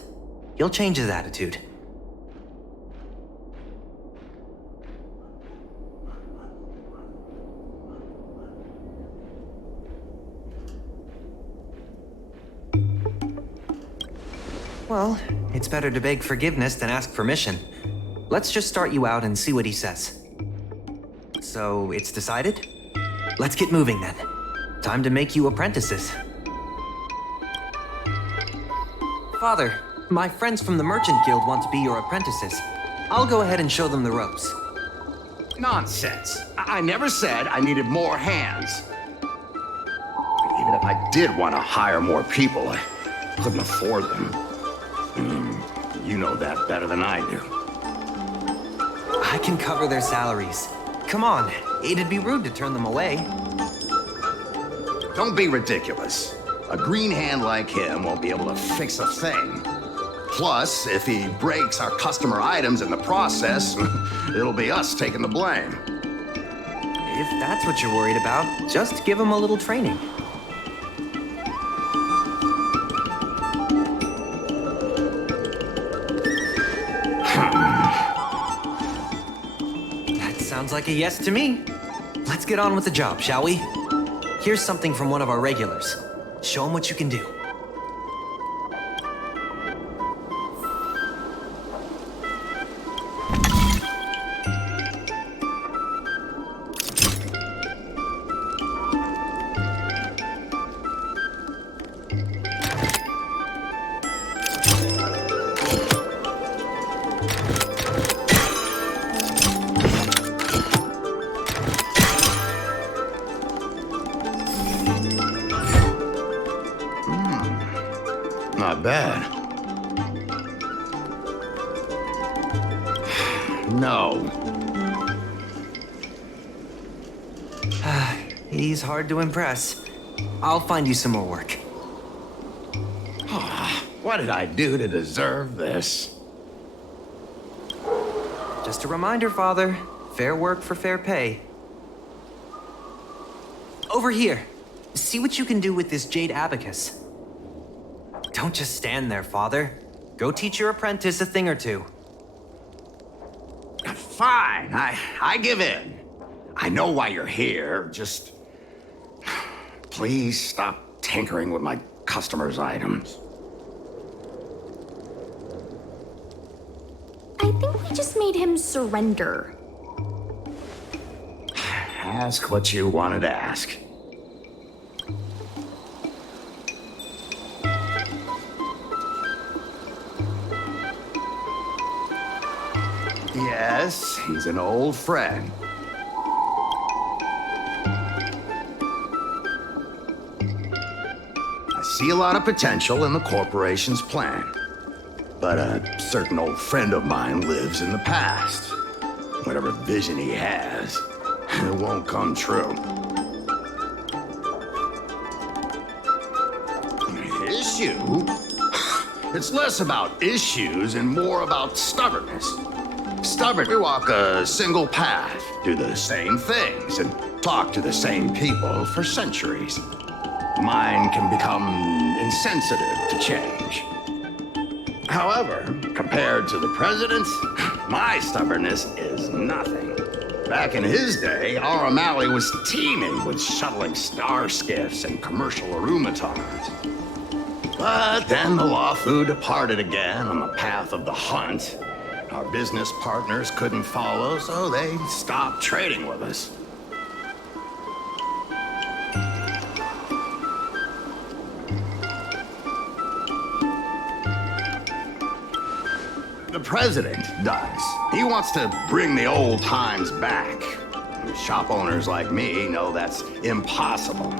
he'll change his attitude. Well, it's better to beg forgiveness than ask permission. Let's just start you out and see what he says. So, it's decided? Let's get moving then. Time to make you apprentices. Father, my friends from the Merchant Guild want to be your apprentices. I'll go ahead and show them the ropes. Nonsense. I never said I needed more hands. Even if I did want to hire more people, I couldn't afford them. You know that better than I do. I can cover their salaries. Come on, it'd be rude to turn them away. Don't be ridiculous. A green hand like him won't be able to fix a thing. Plus, if he breaks our customer items in the process, it'll be us taking the blame. If that's what you're worried about, just give him a little training. That sounds like a yes to me. Let's get on with the job, shall we? Here's something from one of our regulars. Show him what you can do. Not bad. No. He's hard to impress. I'll find you some more work. What did I do to deserve this? Just a reminder, Father. Fair work for fair pay. Over here. See what you can do with this jade abacus. Don't just stand there, Father. Go teach your apprentice a thing or two. Fine, I give in. I know why you're here, just... Please stop tinkering with my customers' items. I think we just made him surrender. Ask what you wanted to ask. Yes, he's an old friend. I see a lot of potential in the corporation's plan. But a certain old friend of mine lives in the past. Whatever vision he has, it won't come true. Issue? It's less about issues and more about stubbornness. Stubborn, we walk a single path, do the same things, and talk to the same people for centuries. Mind can become insensitive to change. However, compared to the president, my stubbornness is nothing. Back in his day, Aurum was teeming with shuttling star skiffs and commercial aeromatars. But then the Lawfu departed again on the path of the hunt. Our business partners couldn't follow, so they stopped trading with us. The president does. He wants to bring the old times back. Shop owners like me know that's impossible.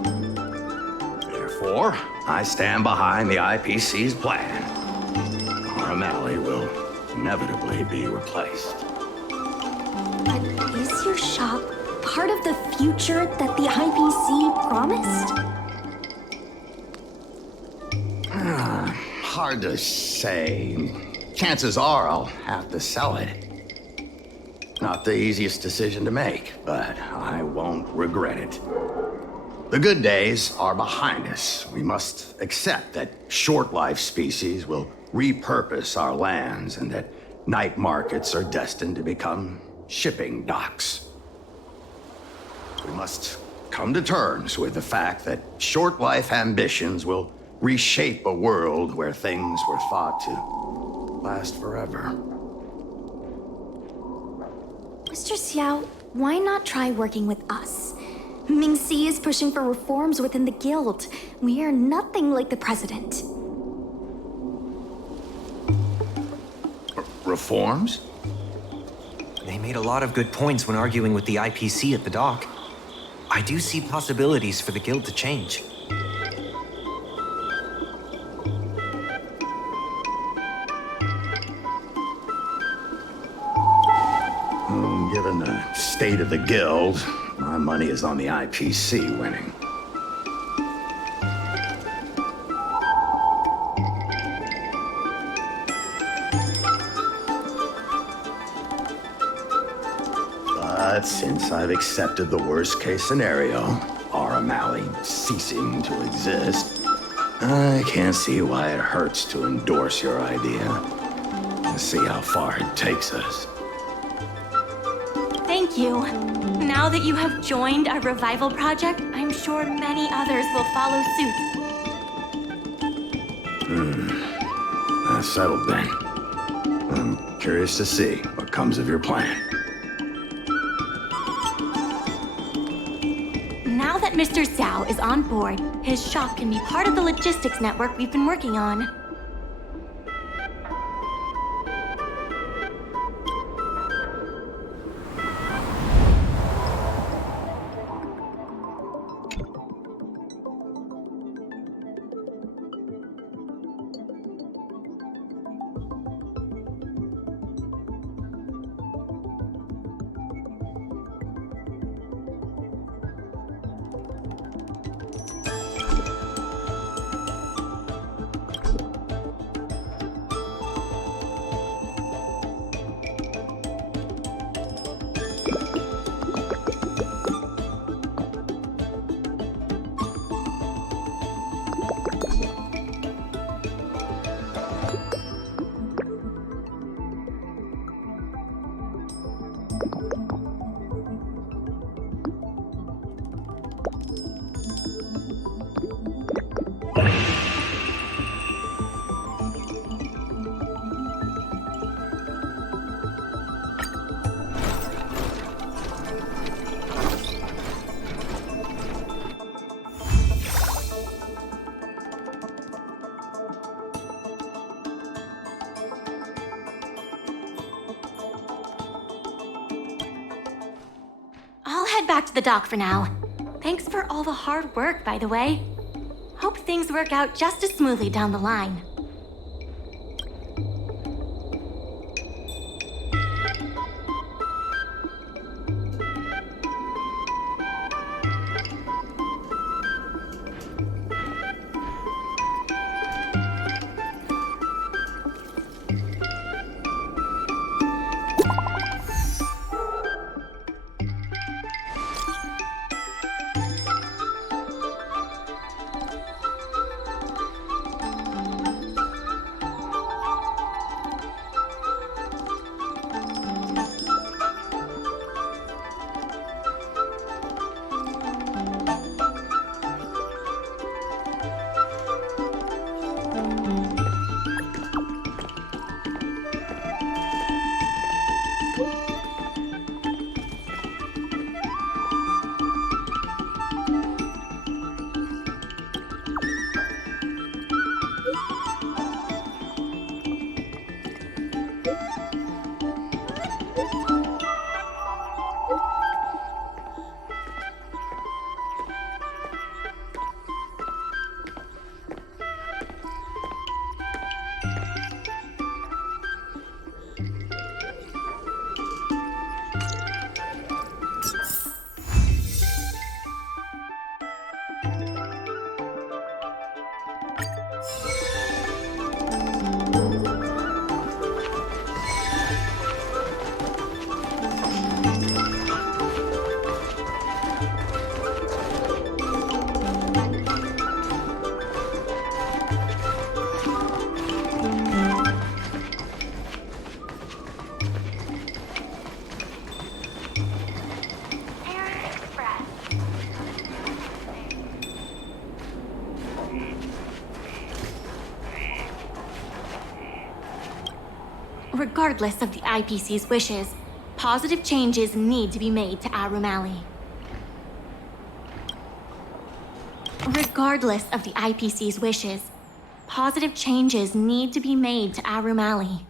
Therefore, I stand behind the IPC's plan. Aurum will inevitably be replaced. But is your shop part of the future that the IPC promised? Hard to say. Chances are I'll have to sell it. Not the easiest decision to make, but I won't regret it. The good days are behind us. We must accept that short-life species will repurpose our lands and that night markets are destined to become shipping docks. We must come to terms with the fact that short-life ambitions will reshape a world where things were thought to last forever. Mr. Xiao, why not try working with us? Mingxi is pushing for reforms within the guild. We are nothing like the president. Reforms? They made a lot of good points when arguing with the IPC at the dock. I do see possibilities for the guild to change. Given the state of the guild, my money is on the IPC winning. But since I've accepted the worst-case scenario, Aurum ceasing to exist, I can't see why it hurts to endorse your idea and see how far it takes us. Thank you. Now that you have joined our revival project, I'm sure many others will follow suit. That's settled then. I'm curious to see what comes of your plan. Now that Mr. Xiao is on board, his shop can be part of the logistics network we've been working on. I'll head back to the dock for now. Thanks for all the hard work, by the way. Hope things work out just as smoothly down the line. Regardless of the IPC's wishes, positive changes need to be made to Aurum Alley. Regardless of the IPC's wishes, positive changes need to be made to Aurum Alley.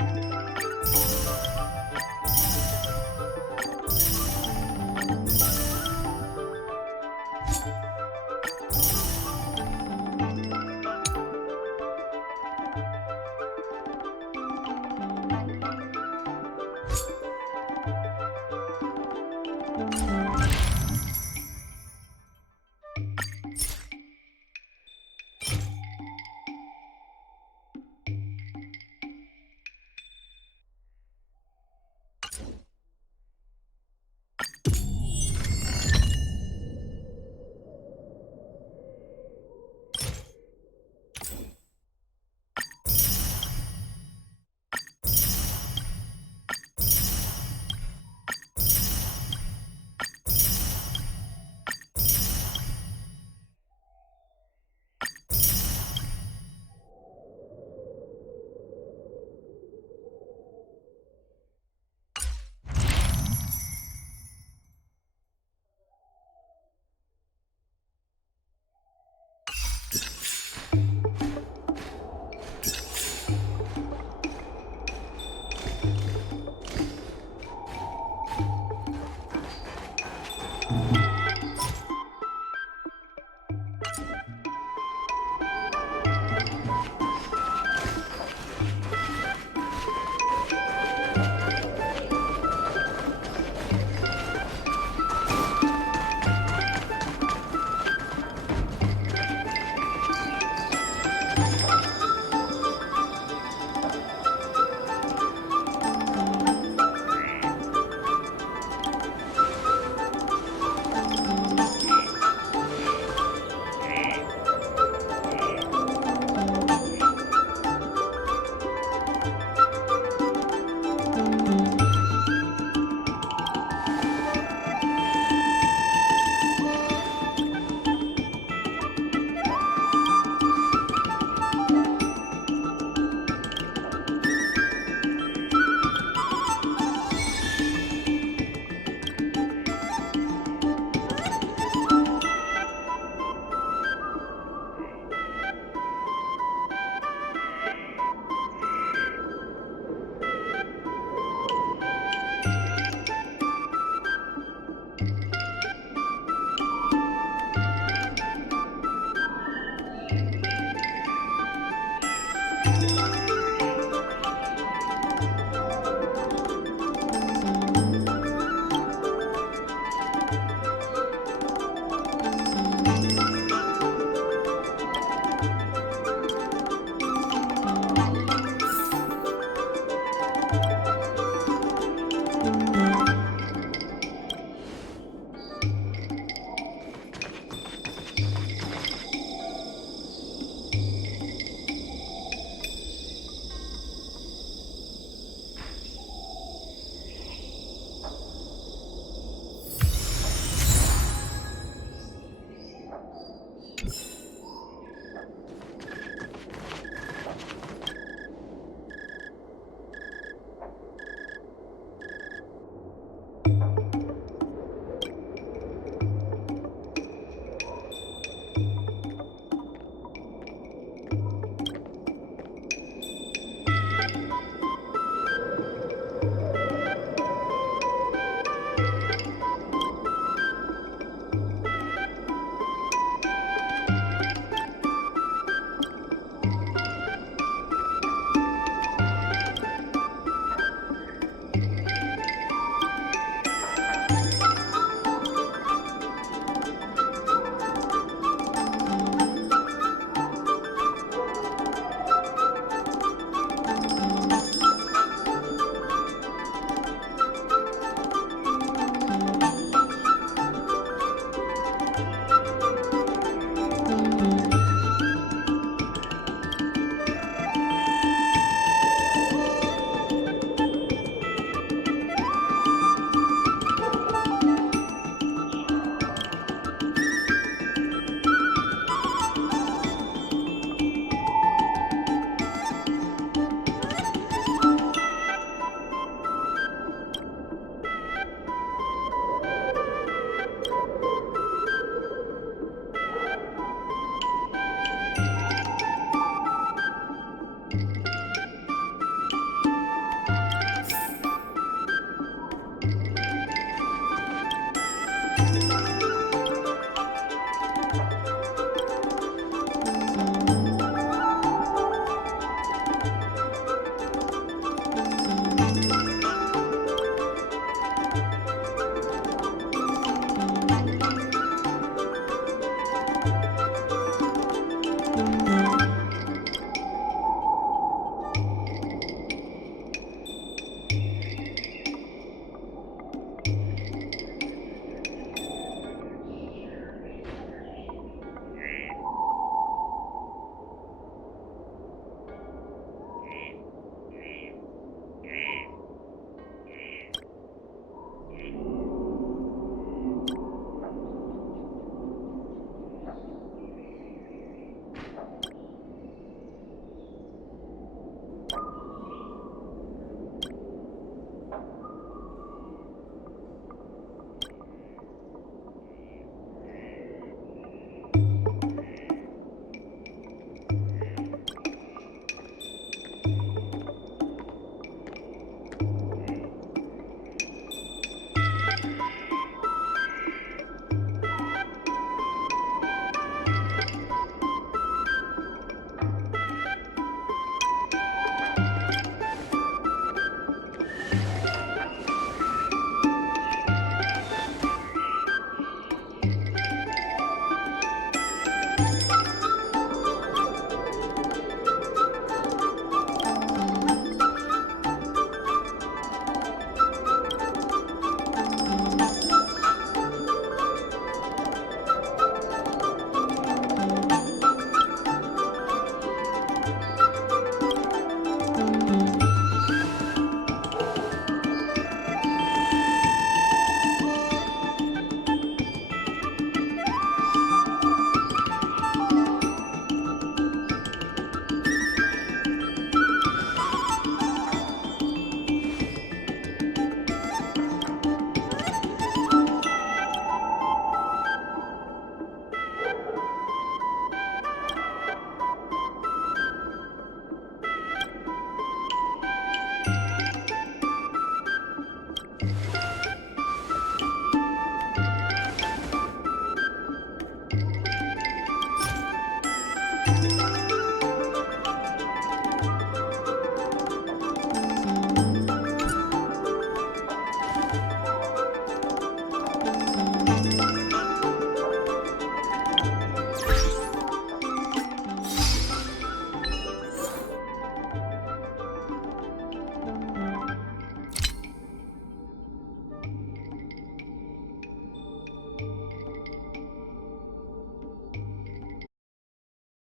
you